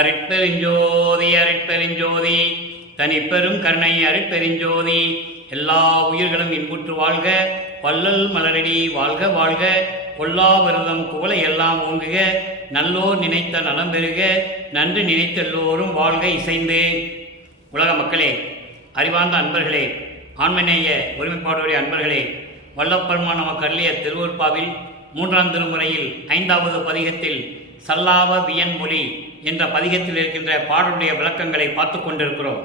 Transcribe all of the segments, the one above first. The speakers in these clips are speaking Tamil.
அருட்பெருஞ்சோதி அருட்பெருஞ்சோதி தனிப்பெரும் கருணை அருட்பெருஞ்சோதி. எல்லா உயிர்களும் இன்புற்று வாழ்க, வள்ளல் மலரடி வாழ்க வாழ்க, கொல்லா விரதம் குவளை எல்லாம் ஓங்குக, நல்லோர் நினைத்த நலம் பெறுக, நன்று நினைத்த எல்லோரும் வாழ்க இசைந்து. உலக மக்களே, அறிவார்ந்த அன்பர்களே, ஆண்மநேய ஒருமைப்பாடுடைய அன்பர்களே, வல்லப்பெருமான் நமக்கு அருளிய திருவருட்பாவில் 3ஆம் திருமுறையில் 5வது பதிகத்தில் சல்லாவ வியன்மொழி என்ற பதிகத்தில் இருக்கின்ற பாடலுடைய விளக்கங்களை பார்த்து கொண்டிருக்கிறோம்.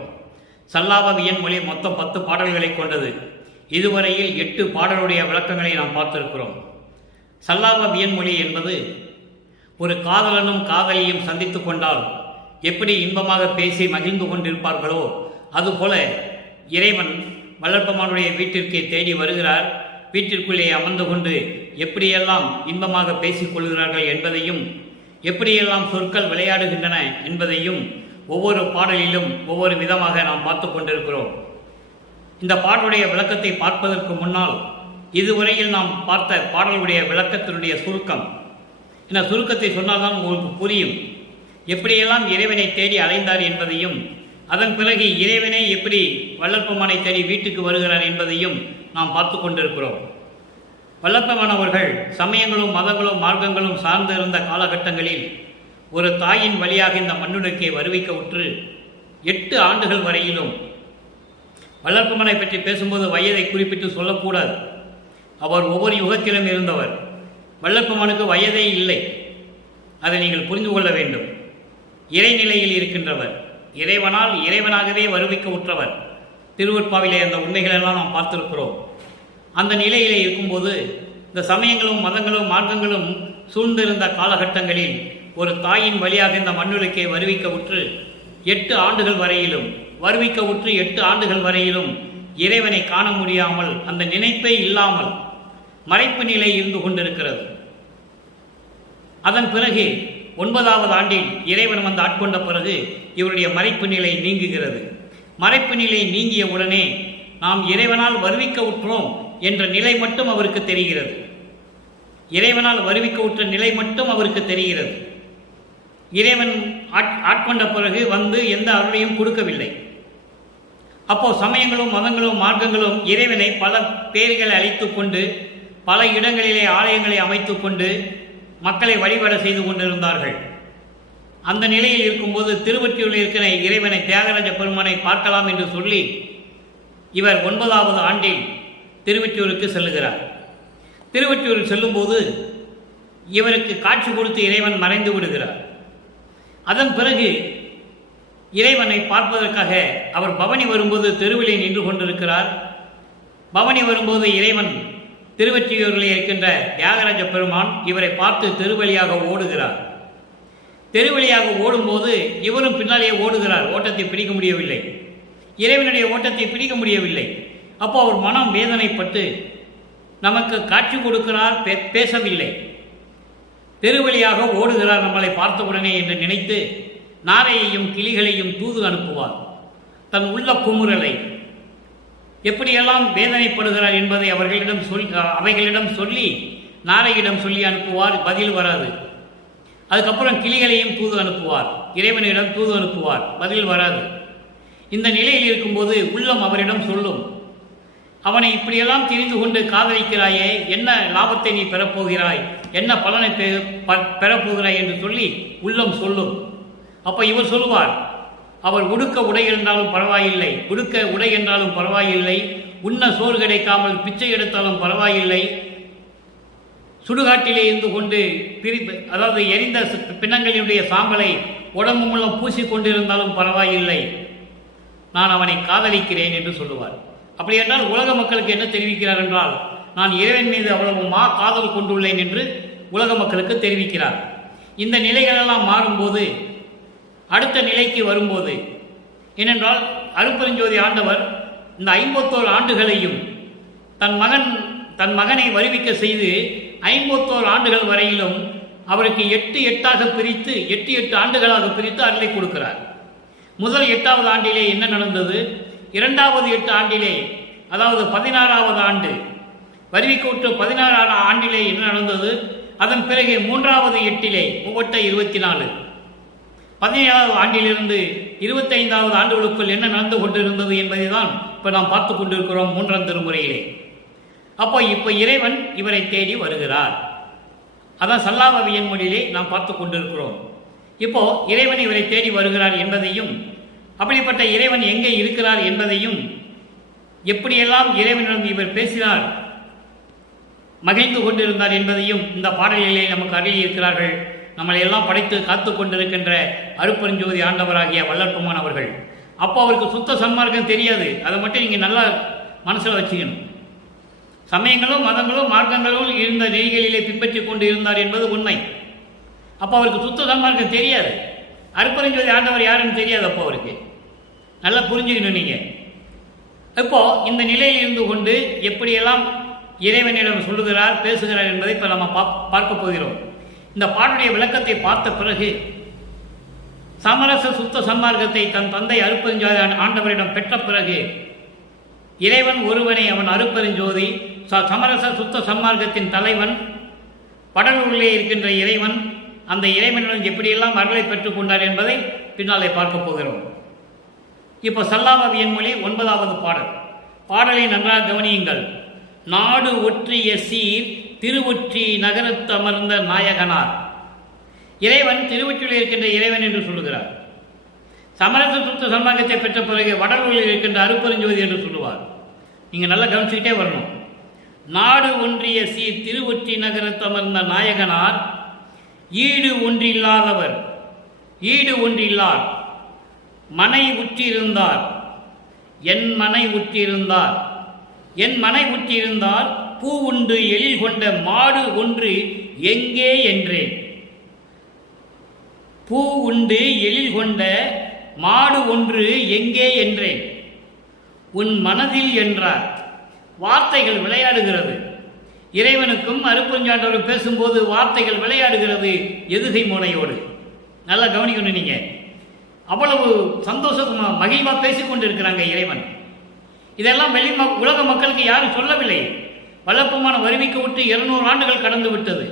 சல்லாவ வியன்மொழி மொத்தம் 10 பாடல்களை கொண்டது. இதுவரையில் 8 பாடலுடைய விளக்கங்களை நாம் பார்த்திருக்கிறோம். சல்லாவ வியன்மொழி என்பது ஒரு காதலனும் காதலியும் சந்தித்து கொண்டால் எப்படி இன்பமாக பேசி மகிழ்ந்து கொண்டிருப்பார்களோ அதுபோல இறைவன் வல்லற்பெருமானுடைய வீட்டிற்கே தேடி வருகிறார். வீட்டிற்குள்ளே அமர்ந்து கொண்டு எப்படியெல்லாம் இன்பமாக பேசிக் கொள்கிறார்கள் என்பதையும், எப்படியெல்லாம் சொற்கள் விளையாடுகின்றன என்பதையும் ஒவ்வொரு பாடலிலும் ஒவ்வொரு விதமாக நாம் பார்த்து கொண்டிருக்கிறோம். இந்த பாடலுடைய விளக்கத்தை பார்ப்பதற்கு முன்னால் இதுவரையில் நாம் பார்த்த பாடலுடைய விளக்கத்தினுடைய சுருக்கம், இந்த சுருக்கத்தை சொன்னால்தான் உங்களுக்கு புரியும். எப்படியெல்லாம் இறைவனை தேடி அலைந்தார் என்பதையும், அதன் பிறகு இறைவனை எப்படி வல்லற்பெருமானை தேடி வீட்டுக்கு வருகிறார் என்பதையும் நாம் பார்த்து கொண்டிருக்கிறோம். வல்லற்பெருமான் அவர்கள் சமயங்களும் மதங்களும் மார்க்கங்களும் சார்ந்து இருந்த காலகட்டங்களில் ஒரு தாயின் வழியாக இந்த மண்ணுலகை வருவிக்க உற்று 8 ஆண்டுகள் வரையிலும், வல்லற்பெருமானை பற்றி பேசும்போது வயதை குறிப்பிட்டு சொல்லக்கூடாது. அவர் ஒவ்வொரு யுகத்திலும் இருந்தவர். வல்லற்பெருமானுக்கு வயதே இல்லை, அதை நீங்கள் புரிந்து கொள்ள வேண்டும். இறைநிலையில் இருக்கின்றவர், இறைவனால் இறைவனாகவே வருவிக்க உற்றவர். திருவருட்பாவிலே அந்த உண்மைகளெல்லாம் நாம் பார்த்திருக்கிறோம். அந்த நிலையிலே இருக்கும்போது இந்த சமயங்களும் மதங்களும் மார்க்கங்களும் சூழ்ந்திருந்த காலகட்டங்களில் ஒரு தாயின் வழியாக இந்த மண்ணுலகை வருவிக்க உற்று 8 ஆண்டுகள் வரையிலும், வருவிக்க உற்று 8 ஆண்டுகள் வரையிலும் இறைவனை காண முடியாமல், அந்த நினைப்பே இல்லாமல் மறைப்பு நிலை இருந்து கொண்டிருக்கிறது. அதன் பிறகு 9வது ஆண்டில் இறைவன் வந்து ஆட்கொண்ட பிறகு இவருடைய மறைப்பு நிலை நீங்குகிறது. மறைப்பு நிலை நீங்கிய உடனே நாம் இறைவனால் வருவிக்க உற்றோம் என்ற நிலை மட்டும் அவருக்கு தெரிகிறது. இறைவனால் வருவிக்க உற்ற நிலை மட்டும் அவருக்கு தெரிகிறது. இறைவன் ஆட்கொண்ட பிறகு வந்து எந்த அருளையும் கொடுக்கவில்லை. அப்போ சமயங்களும் மதங்களும் மார்க்கங்களும் இறைவனை பல பேர்களை அழைத்து கொண்டு, பல இடங்களிலே ஆலயங்களை அமைத்து கொண்டு மக்களை வழிபட செய்து கொண்டிருந்தார்கள். அந்த நிலையில் இருக்கும்போது திருவொற்றியூரில் இருக்கிற இறைவனை, தியாகராஜ பெருமானை பார்க்கலாம் என்று சொல்லி இவர் 9வது ஆண்டில் திருவொற்றியூருக்கு செல்லுகிறார். திருவொற்றியூரில் செல்லும்போது இவருக்கு காட்சி கொடுத்து இறைவன் மறைந்து விடுகிறார். அதன் பிறகு இறைவனை பார்ப்பதற்காக அவர் பவனி வரும்போது தெருவிலே நின்று கொண்டிருக்கிறார். பவனி வரும்போது இறைவன் திருவொற்றியூரில் இருக்கின்ற தியாகராஜ பெருமான் இவரை பார்த்து தெருவழியாக ஓடுகிறார். தெருவழியாக ஓடும்போது இவரும் பின்னாலேயே ஓடுகிறார். ஓட்டத்தை பிடிக்க முடியவில்லை, இறைவனுடைய ஓட்டத்தை பிடிக்க முடியவில்லை. அப்போ அவர் மனம் வேதனைப்பட்டு நமக்கு காட்சி கொடுக்கிறார், பேசவில்லை, தெருவழியாக ஓடுகிறார் நம்மளை பார்த்தவுடனே என்று நினைத்து நாரையையும் கிளிகளையும் தூது அனுப்புவார். தன் உள்ள குமுறலை, எப்படியெல்லாம் வேதனைப்படுகிறார் என்பதை அவைகளிடம் சொல்லி நாரையிடம் சொல்லி அனுப்புவார். பதில் வராது. அதுக்கப்புறம் கிளிகளையும் தூது அனுப்புவார், இறைவனிடம் தூது அனுப்புவார், பதில் வராது. இந்த நிலையில் இருக்கும்போது உள்ளம் அவரிடம் சொல்லும், அவனை இப்படியெல்லாம் தெரிந்து கொண்டு காதலிக்கிறாயே, என்ன லாபத்தை நீ பெறப்போகிறாய், என்ன பலனை பெறப்போகிறாய் என்று சொல்லி உள்ளம் சொல்லும். அப்போ இவர் சொல்லுவார், அவர் உடுக்க உடை இருந்தாலும் பரவாயில்லை, உடுக்க உடை என்றாலும் பரவாயில்லை, உண்ண சோறு கிடைக்காமல் பிச்சை எடுத்தாலும் பரவாயில்லை, சுடுகாட்டிலே இருந்து கொண்டு அதாவது எரிந்த பிணங்களினுடைய சாம்பலை உடம்பு மூலம் பூசிக்கொண்டிருந்தாலும் பரவாயில்லை, நான் அவனை காதலிக்கிறேன் என்று சொல்லுவார். அப்படி என்றால் உலக மக்களுக்கு என்ன தெரிவிக்கிறார் என்றால், நான் இறைவன் மீது அவ்வளவு காதல் கொண்டுள்ளேன் என்று உலக மக்களுக்கு தெரிவிக்கிறார். இந்த நிலைகளெல்லாம் மாறும்போது அடுத்த நிலைக்கு வரும்போது, ஏனென்றால் அருட்பெருஞ்சோதி ஆண்டவர் இந்த 51 ஆண்டுகளையும் தன் மகனை வருவிக்க செய்து 51 ஆண்டுகள் வரையிலும் அவருக்கு 8 பிரித்து 8 ஆண்டுகளாக பிரித்து அருளை கொடுக்கிறார். முதல் 8வது ஆண்டிலே என்ன நடந்தது, 2வது 8 ஆண்டிலே, அதாவது 16வது ஆண்டு வருவிக்கூற்று 16 ஆண்டிலே என்ன நடந்தது, அதன் பிறகு 3வது 8 24, 17வது ஆண்டிலிருந்து 25வது ஆண்டுகளுக்குள் என்ன நடந்து கொண்டிருந்தது என்பதை தான் இப்போ நாம் பார்த்து கொண்டிருக்கிறோம் 3ஆம் திருமுறையிலே. அப்போ இப்போ இறைவன் இவரை தேடி வருகிறார். அதான் சல்லாபவியன் மொழியிலே நாம் பார்த்து கொண்டிருக்கிறோம். இப்போ இறைவன் இவரை தேடி வருகிறார் என்பதையும், அப்படிப்பட்ட இறைவன் எங்கே இருக்கிறார் என்பதையும், எப்படியெல்லாம் இறைவனிடம் இவர் பேசினார், மகிழ்ந்து கொண்டிருந்தார் என்பதையும் இந்த பாடல்களிலே நமக்கு அருளி இருக்கிறார்கள். நம்மளை எல்லாம் படைத்து காத்து கொண்டிருக்கின்ற அருட்பெருஞ்சோதி ஆண்டவராகிய வள்ளற்பெருமான் அவர்கள். அப்போ அவருக்கு சுத்த சன்மார்க்கம் தெரியாது. அதை மட்டும் நீங்கள் நல்லா மனசில் வச்சுக்கணும். சமயங்களும் மதங்களும் மார்க்கங்களும் இருந்த நெறிகளிலே பின்பற்றி கொண்டு இருந்தார் என்பது உண்மை. அப்போ அவருக்கு சுத்த சன்மார்க்கம் தெரியாது. அருட்பெருஞ்சோதி ஆண்டவர் யாருன்னு தெரியாது. அப்போ அவருக்கு நல்லா புரிஞ்சுக்கணும் நீங்கள். இப்போ இந்த நிலையில் இருந்து கொண்டு எப்படியெல்லாம் இறைவனிடம் சொல்லுகிறார், பேசுகிறார் என்பதை இப்போ நம்ம பார்க்க போகிறோம். இந்த பாட்டுடைய விளக்கத்தை பார்த்த பிறகு சமரச சுத்த சன்மார்க்கத்தை தன் தந்தை அருட்பெருஞ்சோதி ஆண்டவரிடம் பெற்ற பிறகு இறைவன் ஒருவனை, அவன் அருட்பெருஞ்சோதி, சமரச சுத்த சன்மார்க்கத்தின் தலைவன், படலூரிலே இருக்கின்ற இறைவன், அந்த இறைவனிடம் எப்படியெல்லாம் அருளை பெற்றுக் கொண்டார் என்பதை பின்னாலே பார்க்க போகிறோம். இப்போ சல்லாபவியன் மொழி 9வது பாடல். பாடலை நன்றாக கவனியுங்கள். நாடு ஒற்றிய சீர் திருவொற்றி நகரத்து அமர்ந்த நாயகனார். இறைவன் திருவொற்றியில் இருக்கின்ற இறைவன் என்று சொல்லுகிறார். சமரச சுத்த சன்மார்க்கத்தை பெற்ற பிறகு வடலூரில் இருக்கின்ற அருட்பெருஞ்சோதி என்று சொல்லுவார். நீங்கள் நல்லா கவனிச்சுக்கிட்டே வரணும். நாடு ஒன்றிய சீர் திருவொற்றி நகரத்து அமர்ந்த நாயகனார், ஈடு ஒன்றில்லாதவர், ஈடு ஒன்றில்லார், மனை உற்றிருந்தார், என் மனை உற்றிருந்தார், என் மனை உற்றிருந்தார், பூ உண்டு எழில் கொண்ட மாடு ஒன்று எங்கே என்றேன். பூ உண்டு எழில் கொண்ட மாடு ஒன்று எங்கே என்றேன். உன் மனதில் என்றார். வார்த்தைகள் விளையாடுகிறது. இறைவனுக்கும் அருட்பெருஞ்சாண்டவரும் பேசும்போது வார்த்தைகள் விளையாடுகிறது எதுகை மூளையோடு. நல்லா கவனிக்கணும். நீங்கள் அவ்வளவு சந்தோஷமா மகிழ்வா பேசிக்கொண்டிருக்கிறாங்க இறைவன். இதெல்லாம் உலக மக்களுக்கு யாரும் சொல்லவில்லை. வள்ளற்பெருமான வருவிக்க விட்டு 200 ஆண்டுகள் கடந்து விட்டது.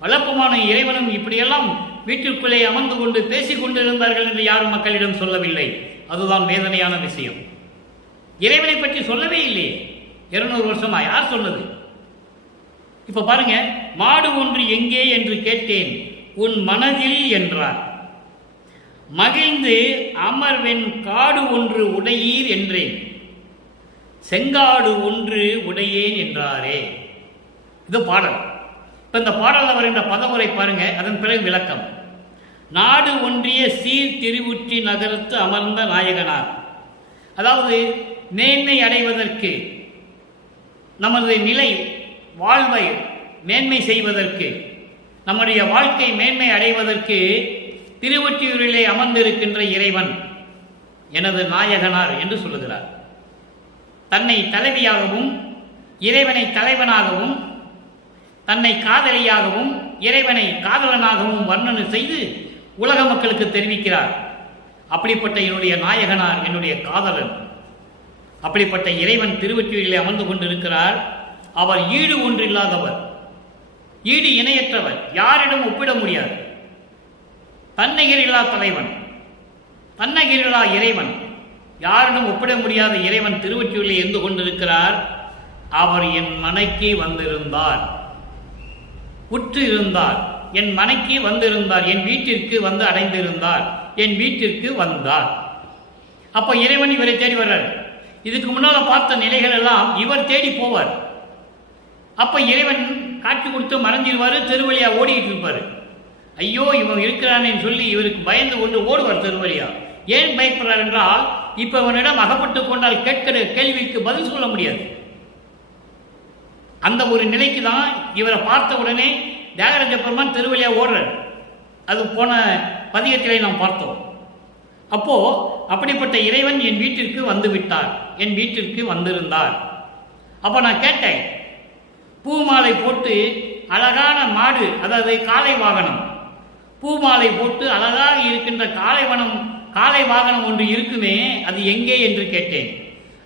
வள்ளற்பெருமான இறைவனும் இப்படியெல்லாம் வீட்டிற்குள்ளே அமர்ந்து கொண்டு பேசிக் கொண்டிருந்தார்கள் என்று யாரும் மக்களிடம் சொல்லவில்லை. அதுதான் வேதனையான விஷயம். இறைவனை பற்றி சொல்லவே இல்லையே 200 வருஷமா. யார் சொன்னது? இப்ப பாருங்க, மாடு ஒன்று எங்கே என்று கேட்டேன், உன் மனதில் என்றார். மகிழ்ந்து அமர்வென் காடு ஒன்று உடையீர் என்றேன், செங்காடு ஒன்று உடையேன் என்றாரே. இது பாடல். இப்ப இந்த பாடல் வருகின்ற பதமுறை பாருங்க, அதன் பிறகு விளக்கம். நாடு ஒன்றிய சீர் திருவுற்றி நகரத்து அமர்ந்த நாயகனார். அதாவது மேன்மை அடைவதற்கு, நமது நிலை வாழ்வை மேன்மை செய்வதற்கு, நம்முடைய வாழ்க்கை மேன்மை அடைவதற்கு திருவொற்றியூரிலே அமர்ந்திருக்கின்ற இறைவன் எனது நாயகனார் என்று சொல்லுகிறார். தன்னை தலைவியாகவும் இறைவனை தலைவனாகவும் தன்னை காதலியாகவும் இறைவனை காதலனாகவும் வர்ணனை செய்து உலக மக்களுக்கு தெரிவிக்கிறார். அப்படிப்பட்ட என்னுடைய நாயகனார், என்னுடைய காதலன், அப்படிப்பட்ட இறைவன் திருவொற்றியூரிலே அமர்ந்து கொண்டிருக்கிறார். அவர் ஈடு ஒன்றில்லாதவர், ஈடு இணையற்றவர், யாரிடம் ஒப்பிட முடியாது. தன்னையில்லா தலைவன், தன்னையில்லா இறைவன், யாரிடம் ஒப்பிட முடியாத இறைவன் திருவொற்றியூரிலே இருந்து கொண்டிருக்கிறார். அவர் என் மனைக்கு வந்திருந்தார், உற்று இருந்தார், என் மனைக்கு வந்திருந்தார், என் வீட்டிற்கு வந்து அடைந்திருந்தார், என் வீட்டிற்கு வந்தார். அப்போ இறைவன் இவரை தேடி வர்றார். இதுக்கு முன்னால் பார்த்த நிலைகள் எல்லாம் இவர் தேடி போவார். அப்போ இறைவன் காட்சி கொடுத்து மறைஞ்சிருவார், தெருவழியா ஓடிக்கிட்டு இருப்பார். ஐயோ இவன் இருக்கிறான்னு சொல்லி இவருக்கு பயந்து கொண்டு ஓடுவார் தெருவழியா. ஏன் பயப்படுறார் என்றால், இப்போ இவனிடம் அகப்பட்டு கொண்டால் கேட்கிற கேள்விக்கு பதில் சொல்ல முடியாது. அந்த ஒரு நிலைக்கு தான் இவரை பார்த்த உடனே தியாகராஜ பெருமான் தெருவழியா ஓடுறார். அது போன பதிகத்திலே நாம் பார்த்தோம். அப்போ அப்படிப்பட்ட இறைவன் என் வீட்டிற்கு வந்து விட்டார், என் வீட்டிற்கு வந்திருந்தார். அப்போ நான் கேட்டேன், பூமாலை போட்டு அழகான மாடு, அதாவது காளை வாகனம், பூமாலை போட்டு அழகாக இருக்கின்ற காளை வாகனம் ஒன்று இருக்குமே, அது எங்கே என்று கேட்டேன்.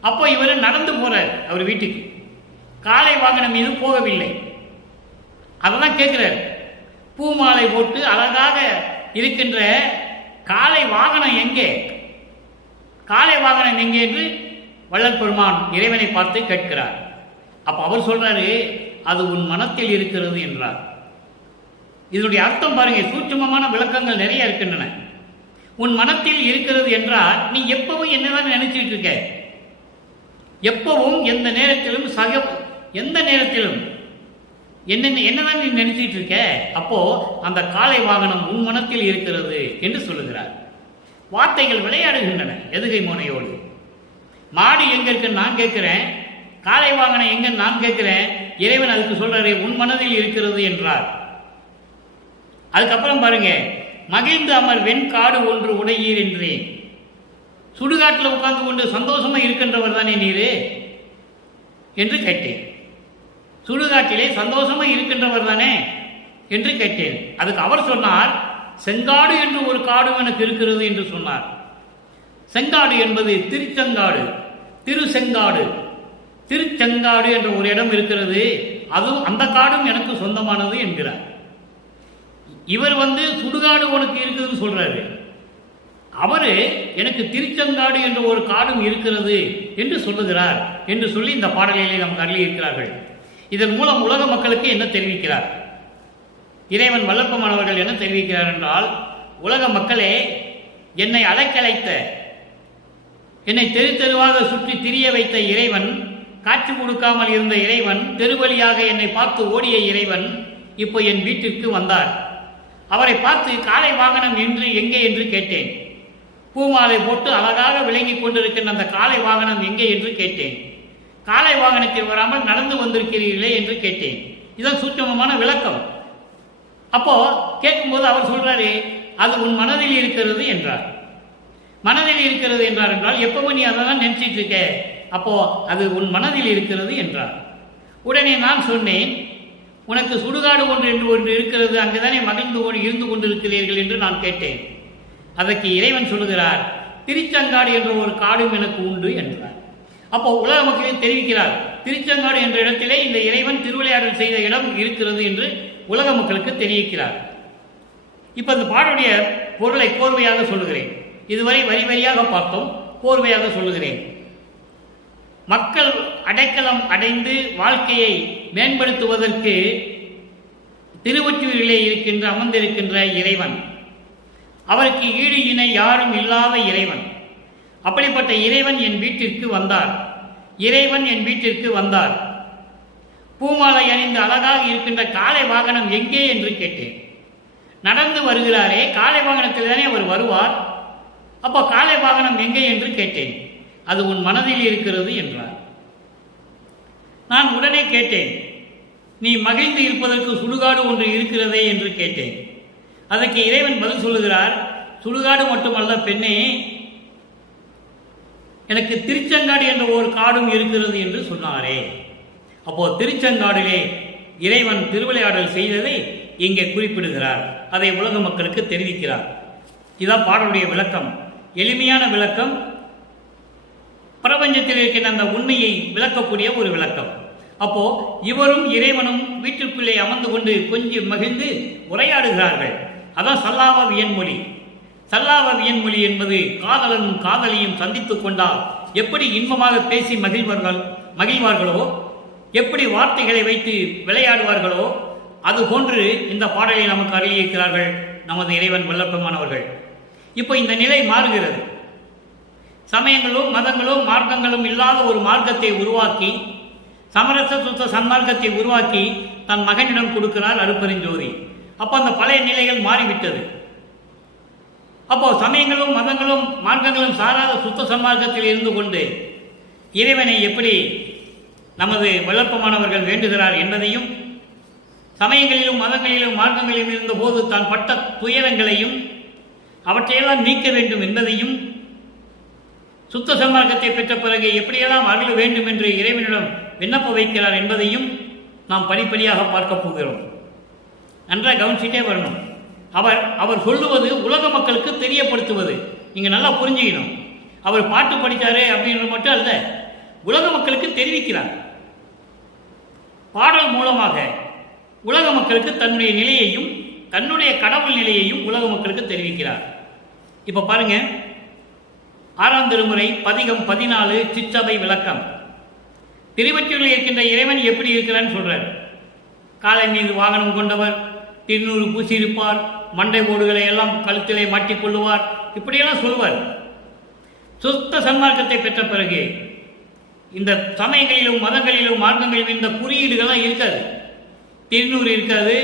அப்போ இவர் நடந்து போறார் அவர் வீட்டுக்கு, காளை வாகனம் மீது போகவில்லை. அதெல்லாம் கேட்கிறார். பூமாலை போட்டு அழகாக இருக்கின்ற காளை வாகனம் எங்கே, காளை வாகனம் எங்கே என்று வள்ளல் பெருமான் இறைவனை பார்த்து கேட்கிறார். அப்ப அவர் சொல்றாரு, அது உன் மனத்தில் இருக்கிறது என்றார். இதனுடைய அர்த்தம் பாருங்க, சூட்சுமமான விளக்கங்கள் நிறைய இருக்கின்றன. உன் மனத்தில் இருக்கிறது என்றால் நீ எப்பவும் என்னதான் நினைச்சிட்டு இருக்க, எப்பவும் எந்த நேரத்திலும் எந்த நேரத்திலும் என்னதான் நீ நினைச்சிட்டு இருக்க. அப்போ அந்த காளை வாகனம் உன் மனத்தில் இருக்கிறது என்று சொல்லுகிறார். வார்த்தைகள் விளையாடுகின்றன எதுகை மோனையோடு. மாடு எங்க இருக்குன்னு நான் கேட்கிறேன், காளை வாகனம் எங்க நான் கேட்கிறேன். இறைவன் அதுக்கு சொல்றாரு, உன் மனதில் இருக்கிறது என்றார். அதுக்கப்புறம் பாருங்க, மகிழ்ந்து அமர் வெண்காடு ஒன்று உடையீர் என்றேன். சுடுகாட்டில் உட்கார்ந்து கொண்டு சந்தோஷமா இருக்கின்றவர் தானே நீரு என்று கேட்டேன். சுடுகாட்டிலே சந்தோஷமா இருக்கின்றவர் தானே என்று கேட்டேன். அதுக்கு அவர் சொன்னார், செங்காடு என்று ஒரு காடும் எனக்கு இருக்கிறது என்று சொன்னார். செங்காடு என்பது திருச்செங்காடு, திருச்செங்காடு, திருச்செங்காடு என்ற ஒரு இடம் இருக்கிறது. அதுவும் அந்த காடும் எனக்கு சொந்தமானது என்கிறார். இவர் சுடுகாடு உனக்கு இருக்குதுன்னு சொல்றாரு. அவரு எனக்கு திருச்செங்காடு என்ற ஒரு காடும் இருக்கிறது என்று சொல்லுகிறார் என்று சொல்லி இந்த பாடலிலே நமக்கு அருளி இருக்கிறார்கள். இதன் மூலம் உலக மக்களுக்கு என்ன தெரிவிக்கிறார்? இறைவன் வல்லப்பமானவர்கள் என்ன தெரிவிக்கிறார் என்றால், உலக மக்களே, என்னை அலைக்கலைத்த, என்னை தெரு தெருவாக சுற்றி திரிய வைத்த இறைவன், காட்சி கொடுக்காமல் இருந்த இறைவன், தெருவழியாக என்னை பார்த்து ஓடிய இறைவன் இப்போ என் வீட்டிற்கு வந்தார். அவரை பார்த்து காளை வாகனம் என்று எங்கே என்று கேட்டேன். பூமாலை போட்டு அழகாக விளங்கி கொண்டிருக்கின்ற அந்த காளை வாகனம் எங்கே என்று கேட்டேன். காளை வாகனத்தில் வராமல் நடந்து வந்திருக்கிறீர்களே என்று கேட்டேன். இதுதான் சூட்சமமான விளக்கம். அப்போ கேட்கும்போது அவர் சொல்றாரு, அது உன் மனதில் இருக்கிறது என்றார். மனதில் இருக்கிறது என்றார் என்றால் எப்பவும் நீ அதெல்லாம் நினைச்சிட்டு இருக்க, அப்போ அது உன் மனதில் இருக்கிறது என்றார். உடனே நான் சொன்னேன், உனக்கு சுடுகாடு ஒன்று இருக்கிறது, அங்குதானே மகிழ்ந்து இருந்து கொண்டிருக்கிறீர்கள் என்று நான் கேட்டேன். அதற்கு இறைவன் சொல்லுகிறார், திருச்செங்காடு என்ற ஒரு காடும் எனக்கு உண்டு என்றார். அப்போ உலக மக்களுக்கு தெரிவிக்கிறார், திருச்செங்காடு என்ற இடத்திலே இந்த இறைவன் திருவிளையாடல் செய்த இடம் இருக்கிறது என்று உலக மக்களுக்கு தெரிவிக்கிறார். இப்ப இந்த பாடலுடைய பொருளை கோர்வையாக சொல்லுகிறேன். இதுவரை வரி வரியாக பார்த்தோம், கோர்வையாக சொல்லுகிறேன். மக்கள் அடைக்கலம் அடைந்து வாழ்க்கையை மேம்படுத்துவதற்கு திருவொற்றியூரிலே அமர்ந்திருக்கின்ற இறைவன், அவருக்கு ஈடு இணை யாரும் இல்லாத இறைவன். அப்படிப்பட்ட இறைவன் என் வீட்டிற்கு வந்தார். இறைவன் என் வீட்டிற்கு வந்தார். பூமாலை அணிந்து அழகாக இருக்கின்ற காளை வாகனம் எங்கே என்று கேட்டேன். நடந்து வருகிறாரே, காளை வாகனத்தில் தானே அவர் வருவார். அப்போ காளை வாகனம் எங்கே என்று கேட்டேன். அது உன் மனதில் இருக்கிறது என்றார். நான் உடனே கேட்டேன், நீ மகிழ்ந்து இருப்பதற்கு சுடுகாடு ஒன்று இருக்கிறதே என்று கேட்டேன். அதற்கு இறைவன் பதில் சொல்லுகிறார், சுடுகாடு மட்டுமல்ல பெண்ணே, எனக்கு திருச்செங்காடு என்ற ஒரு காடும் இருக்கிறது என்று சொன்னாரே. அப்போ திருச்செங்காடிலே இறைவன் திருவிளையாடல் செய்ததை இங்கே குறிப்பிடுகிறார். அதை உலக மக்களுக்கு தெரிவிக்கிறார். இதான் பாடலுடைய விளக்கம், எளிமையான விளக்கம், பிரபஞ்சத்தில் இருக்கின்ற அந்த உண்மையை விளக்கக்கூடிய ஒரு விளக்கம். அப்போ இவரும் இறைவனும் வீட்டிற்குள்ளே அமர்ந்து கொண்டு கொஞ்சம் மகிழ்ந்து உரையாடுகிறார்கள். அதான் சல்லாவ வியன்மொழி. சல்லாவ வியன்மொழி என்பது காதலனும் காதலியும் சந்தித்துக் கொண்டால் எப்படி இன்பமாக பேசி மகிழ்வார்களோ, எப்படி வார்த்தைகளை வைத்து விளையாடுவார்களோ, அதுபோன்று இந்த பாடலை நமக்கு அறிவிக்கிறார்கள் நமது இறைவன் வல்லப்பெருமானவர்கள். இப்போ இந்த நிலை மாறுகிறது. சமயங்களும் மதங்களும் மார்க்கங்களும் இல்லாத ஒரு மார்க்கத்தை உருவாக்கி, சமரச சுத்த சன்மார்க்கத்தை உருவாக்கி தன் மகனிடம் கொடுக்கிறார் அருட்பெருஞ்சோதி. அப்போ அந்த பழைய நிலைகள் மாறிவிட்டது. அப்போ சமயங்களும் மதங்களும் மார்க்கங்களும் சாராத சுத்த சன்மார்க்கத்தில் இருந்து கொண்டு இறைவனை எப்படி நமது வல்லப்பமானவர்கள் வேண்டுகிறார் என்பதையும், சமயங்களிலும் மதங்களிலும் மார்க்கங்களிலும் இருந்தபோது தான் பட்ட துயரங்களையும் அவற்றையெல்லாம் நீக்க வேண்டும் என்பதையும், சுத்த சன்மார்க்கத்தை பெற்ற பிறகு எப்படியெல்லாம் அருள வேண்டும் என்று இறைவனிடம் விண்ணப்ப வைக்கிறார் என்பதையும் நாம் படிப்படியாக பார்க்க போகிறோம். நன்றாக கவனிச்சுட்டே வரணும். அவர் சொல்லுவது உலக மக்களுக்கு தெரியப்படுத்துவது. நீங்கள் நல்லா புரிஞ்சுக்கணும். அவர் பாட்டு படித்தாரே அப்படின்றது மட்டும் அல்ல, உலக மக்களுக்கு தெரிவிக்கிறார். பாடல் மூலமாக உலக மக்களுக்கு தன்னுடைய நிலையையும் தன்னுடைய கடவுள் நிலையையும் உலக மக்களுக்கு தெரிவிக்கிறார். இப்போ பாருங்க, 6ஆம் திருமுறை பதிகம் 14 சிற்றபை விளக்கம். திருவொற்றியூரில் இருக்கின்ற இறைவன் எப்படி இருக்கிறான்னு சொல்றார். காலை மீது வாகனம் கொண்டவர், திருநூறு பூசியிருப்பார், மண்டை ஓடுகளை எல்லாம் கழுத்திலே மாட்டிக்கொள்ளுவார், இப்படியெல்லாம் சொல்வார். சுத்த சன்மார்க்கத்தை பெற்ற பிறகு இந்த சமயங்களிலும் மதங்களிலும் மார்க்கங்களிலும் இந்த குறியீடுகள்லாம் இருக்காது. திருநூறு இருக்காது,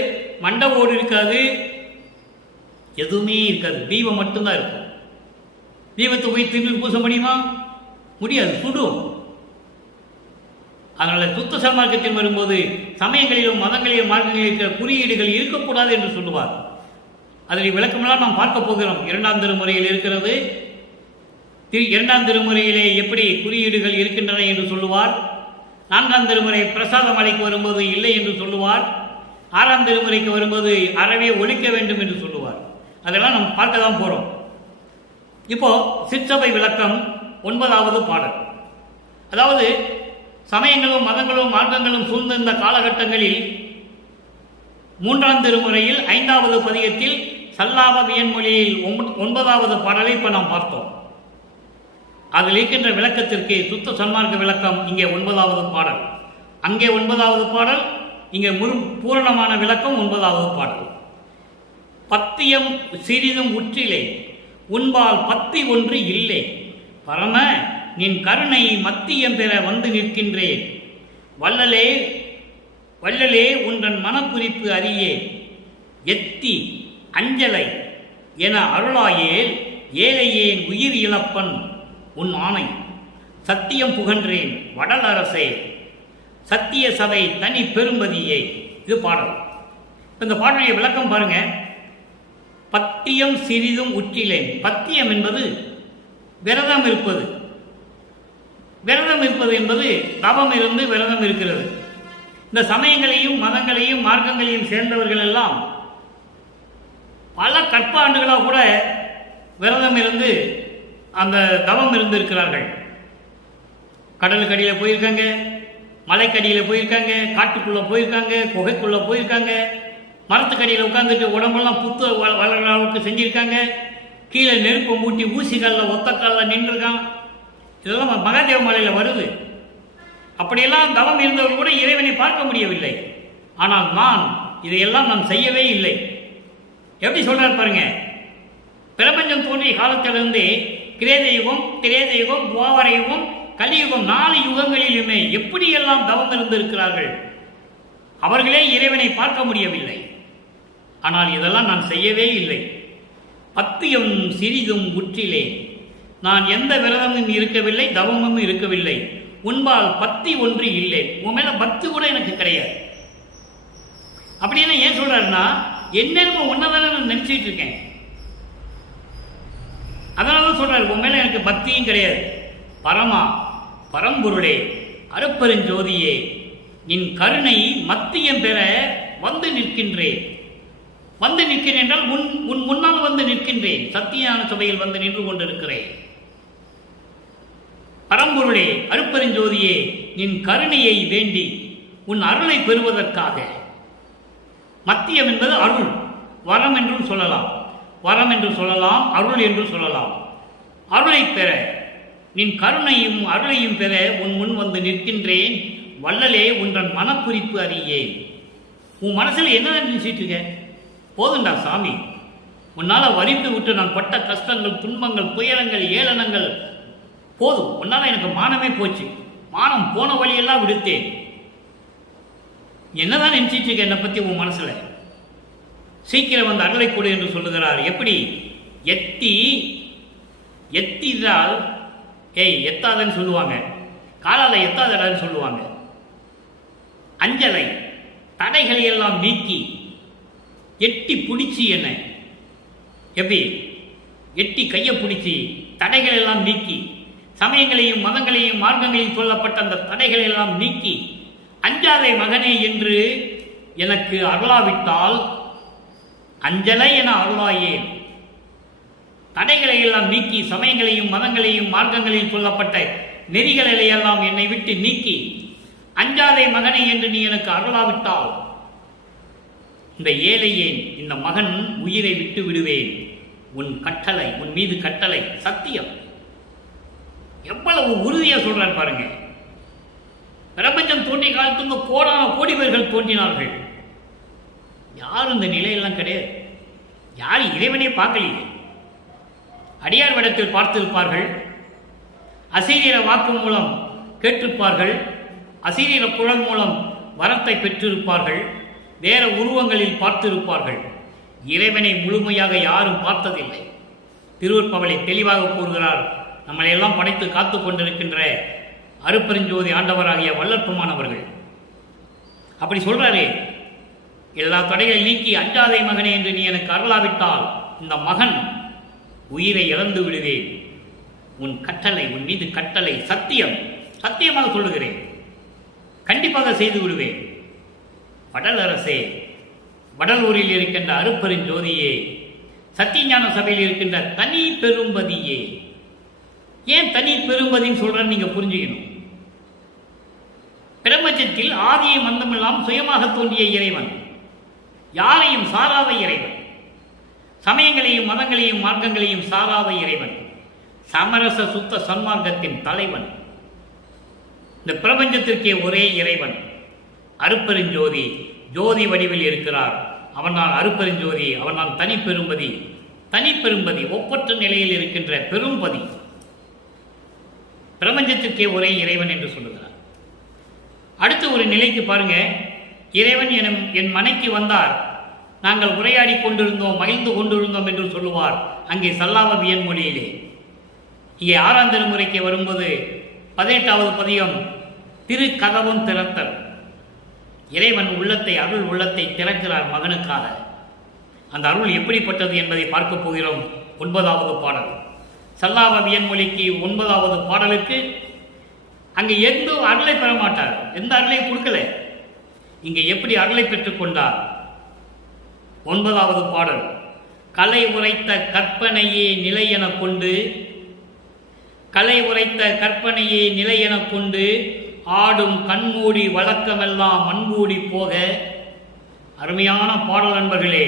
மண்டை ஓடு இருக்காது, எதுவுமே இருக்காது. தீபம் மட்டும்தான் இருக்கும். தீபத்தை போய் திருநூறு பூச முடியுமா? முடியாது, சுடும். அதனால சுத்த சன்மார்க்கத்தில் வரும்போது சமயங்களிலும் மதங்களிலும் மார்க்கங்களில் இருக்கிற குறியீடுகள் இருக்கக்கூடாது என்று சொல்லுவார். அதில் விளக்கமெல்லாம் நாம் பார்க்க போகிறோம். 2ஆம் திருமுறையில் இருக்கிறது. 2ஆம் திருமுறையிலே எப்படி குறியீடுகள் இருக்கின்றன என்று சொல்லுவார். 4ஆம் திருமுறை பிரசாத மலைக்கு வரும்போது இல்லை என்று சொல்லுவார். 6ஆம் திருமுறைக்கு வரும்போது அறவே ஒழிக்க வேண்டும் என்று சொல்லுவார். அதெல்லாம் நம்ம பார்க்க தான் போகிறோம். இப்போ சிற்றபை விளக்கம் 9வது பாடல். அதாவது சமயங்களும் மதங்களும் மார்க்கங்களும் சூழ்ந்திருந்த காலகட்டங்களில் 3ஆம் திருமுறையில் 5வது பதிகத்தில் சல்லாப வியன்மொழியில் 9வது பாடலை இப்போ நாம் பார்த்தோம். அதில் இருக்கின்ற விளக்கத்திற்கு சுத்த சன்மார்க்க விளக்கம் இங்கே 9வது பாடல், அங்கே 9வது பாடல், இங்கே பூரணமான விளக்கம் 9வது பாடல். பத்தியம் சிறிதும் உற்றிலே உன்பால் பத்தி ஒன்று இல்லை, பரம நின் கருணை மத்தியம் பெற வந்து நிற்கின்றேன், வள்ளலே வள்ளலே உன்றன் மனக்குறிப்பு அறியே, எத்தி அஞ்சலை என அருளாயேல் ஏழையேன் உயிர் இழப்பன் உன் ஆணை, சத்தியம் புகன்றேன் வடல் அரசே, சத்திய சபை தனி பெரும்பதியே. இது பாடல். இந்த பாடலுடைய விளக்கம் பாருங்க. பத்தியம் சிறிதும் உற்றிலேன். பத்தியம் என்பது விரதம் இருப்பது. விரதம் இருப்பது என்பது தவம் இருந்து விரதம் இருக்கிறது. இந்த சமயங்களையும் மதங்களையும் மார்க்கங்களையும் சேர்ந்தவர்கள் எல்லாம் பல கற்பாண்டுகளாக கூட விரதம் இருந்து அந்த தவம் இருந்து இருக்கிறார்கள். கடலுக்கடியில் போயிருக்காங்க, மலைக்கடியில் போயிருக்காங்க, காட்டுக்குள்ளே போயிருக்காங்க, குகைக்குள்ளே போயிருக்காங்க, மரத்துக்கடியில் உட்காந்துட்டு உடம்பெல்லாம் புத்து வளர்கிற அளவுக்கு செஞ்சுருக்காங்க, கீழே நெருப்பு மூட்டி ஊசிகளில் ஒத்தக்காலில் நின்றுருக்கான். இதெல்லாம் மகாதேவ மலையில் வருது. அப்படியெல்லாம் தவம் இருந்தவர் கூட இறைவனை பார்க்க முடியவில்லை. ஆனால் நான் இதையெல்லாம் நான் செய்யவே இல்லை. எப்படி சொல்றார் பாருங்க. பிரபஞ்சம் தோன்றிய காலத்திலிருந்து கிரேதயுகம், திரேதயுகம், துவாபர யுகம், கலியுகம் 4 யுகங்களிலுமே எப்படியெல்லாம் தவம் இருந்திருக்கிறார்கள். அவர்களே இறைவனை பார்க்க முடியவில்லை. ஆனால் இதெல்லாம் நான் செய்யவே இல்லை. பத்தியம் சிறிதும் உற்றிலே, நான் எந்த விரதமும் இருக்கவில்லை, தவமும் இருக்கவில்லை. உன்பால் பத்தி ஒன்று இல்லை, உன் மேல பக்தி கூட எனக்கு கிடையாது. அப்படின்னு ஏன் சொல்றாருன்னா, என்னென்ன ஒன்னதான நான் நினைச்சிட்டு இருக்கேன். அதனால சொல்றாரு, உன் மேல எனக்கு பக்தியும் கிடையாது. பரமா பரம்பொருளே அருப்பெருஞ்சோதியே, நின் கருணை மத்தியம் பெற வந்து நிற்கின்றேன். வந்து நிற்கிறேன் என்றால் உன் முன்னால் வந்து நிற்கின்றேன். சத்தியான சபையில் வந்து நின்று கொண்டிருக்கிறேன். பரம்பொருளே அருப்பெருஞ்சோதியே, நின் கருணையை வேண்டி உன் அருளை பெறுவதற்காக. மத்தியம் என்பது அருள், வரம் என்றும் சொல்லலாம், வரம் என்று சொல்லலாம், அருள் என்று சொல்லலாம். அருளை பெற, நின் கருணையும் அருளையும் பெற உன் முன் வந்து நிற்கின்றேன். வள்ளலே உன்றன் மனக்குறிப்பு அறியே. உன் மனசில் என்ன நினைச்சிட்டு இருக்க? போதுண்டா சாமி, உன்னால் வரித்து விட்டு நான் பட்ட கஷ்டங்கள், துன்பங்கள், துயரங்கள், ஏளனங்கள் போதும். உன்னால் எனக்கு மானமே போச்சு. மானம் போன வழியெல்லாம் விடுத்தேன். என்னதான் நினைச்சிட்டு இருக்க என்னை பற்றி உன் மனசில்? சீக்கிரம் வந்து அருளை கொடு என்று சொல்லுகிறார். எப்படி? எத்தி எத்திதால் எத்தாதன்னு சொல்லுவாங்க, காலால் எத்தாதடான்னு சொல்லுவாங்க. அஞ்சலை தடைகளை எல்லாம் நீக்கி எட்டி பிடிச்சி என்ன, எப்படி எட்டி கையை பிடிச்சி தடைகள் எல்லாம் நீக்கி, சமயங்களையும் மதங்களையும் மார்க்கங்களையும் சொல்லப்பட்ட அந்த தடைகளை எல்லாம் நீக்கி, அஞ்சாதே மகனே என்று எனக்கு அருளாவிட்டால் அஞ்சலை என அருளாயே. தடைகளை எல்லாம் நீக்கி, சமயங்களையும் மதங்களையும் மார்க்கங்களையும் சொல்லப்பட்ட நெறிகளை எல்லாம் என்னை விட்டு நீக்கி, அஞ்சாதே மகனே என்று நீ எனக்கு அருளாவிட்டால் இந்த ஏழையேன், இந்த மகன் உயிரை விட்டு விடுவேன். உன் கட்டளை, உன் மீது கட்டளை சத்தியம். எவ்வளவு உறுதியா சொல்றார் பாருங்க. பிரபஞ்சம் தோன்றிய காலத்துக்கு கோடான கோடி பேர்கள் தோன்றினார்கள். யாரும் இந்த நிலையெல்லாம் கிடையாது. யாரும் இறைவனே பார்க்கலையே. அடியார் விடத்தில் பார்த்திருப்பார்கள், அசீரியர வாக்கு மூலம் கேட்டிருப்பார்கள், அசீரியர குரல் மூலம் வரத்தை பெற்றிருப்பார்கள், வேற உருவங்களில் பார்த்திருப்பார்கள். இறைவனை முழுமையாக யாரும் பார்த்ததில்லை. திருவருட்பவளை தெளிவாக கூறுகிறார். நம்மளை எல்லாம் படைத்து காத்து கொண்டிருக்கின்ற அருப்பெருஞ்சோதி ஆண்டவராகிய வல்லற்பெருமானவர்கள் அப்படி சொல்றாரு. எல்லா தடைகளை நீக்கி அஞ்சாதை மகனே என்று நீ எனக்கு அருளாவிட்டால் இந்த மகன் உயிரை இழந்து விடுவேன். உன் கட்டளை, உன் மீது கட்டளை சத்தியம், சத்தியமாக சொல்லுகிறேன், கண்டிப்பாக செய்து விடுவேன். வடல் அரசே, வடலூரில் இருக்கின்ற அருப்பெருஞ்சோதியே, சத்தியஞான சபையில் இருக்கின்ற தனி பெரும்பதியே. ஏன் தனி பெரும்பதின்னு சொல்றேன்னு நீங்க புரிஞ்சுக்கணும். பிரபஞ்சத்தில் ஆதியும் மந்தமெல்லாம் சுயமாக தோன்றிய இறைவன், யாரையும் சாராத இறைவன், சமயங்களையும் மதங்களையும் மார்க்கங்களையும் சாராத இறைவன், சமரச சுத்த சன்மார்க்கத்தின் தலைவன், இந்த பிரபஞ்சத்திற்கே ஒரே இறைவன் அருப்பெருஞ்சோதி. ஜோதி வடிவில் இருக்கிறார். அவன் தான் அருப்பெருஞ்சோதி. அவன் தான் தனி பெரும்பதி. தனி பெரும்பதி, ஒப்பற்ற நிலையில் இருக்கின்ற பெரும்பதி, பிரபஞ்சத்திற்கே ஒரே இறைவன் என்று சொல்லுகிறார். அடுத்து ஒரு நிலைக்கு பாருங்க. இறைவன் என் மனைக்கு வந்தார், நாங்கள் உரையாடி கொண்டிருந்தோம், மகிழ்ந்து கொண்டிருந்தோம் என்று சொல்லுவார் அங்கே சல்லாவ வியன்மொழியிலே. இங்கே 6ஆம் திருமுறைக்கு வரும்போது 18வது பதிகம் திரு கதவம் திறத்தல். இறைவன் உள்ளத்தை, அருள் உள்ளத்தை திறக்கிறார் மகனுக்காக. அந்த அருள் எப்படிப்பட்டது என்பதை பார்க்க போகிறோம். 9வது பாடல் சல்லாவ வியன்மொழிக்கு 9வது பாடலுக்கு அங்கே எந்த அருளை பெற மாட்டார், எந்த அருளையும் கொடுக்கல. இங்கே எப்படி அருளை பெற்றுக் கொண்டார்? 9வது பாடல் கலை உரைத்த கற்பனையே நிலை என கொண்டு, கலை உரைத்த கற்பனையே நிலை என கொண்டு ஆடும் கண்மூடி வழக்கமெல்லாம் மண்மூடி போக. அருமையான பாடல் நண்பர்களே.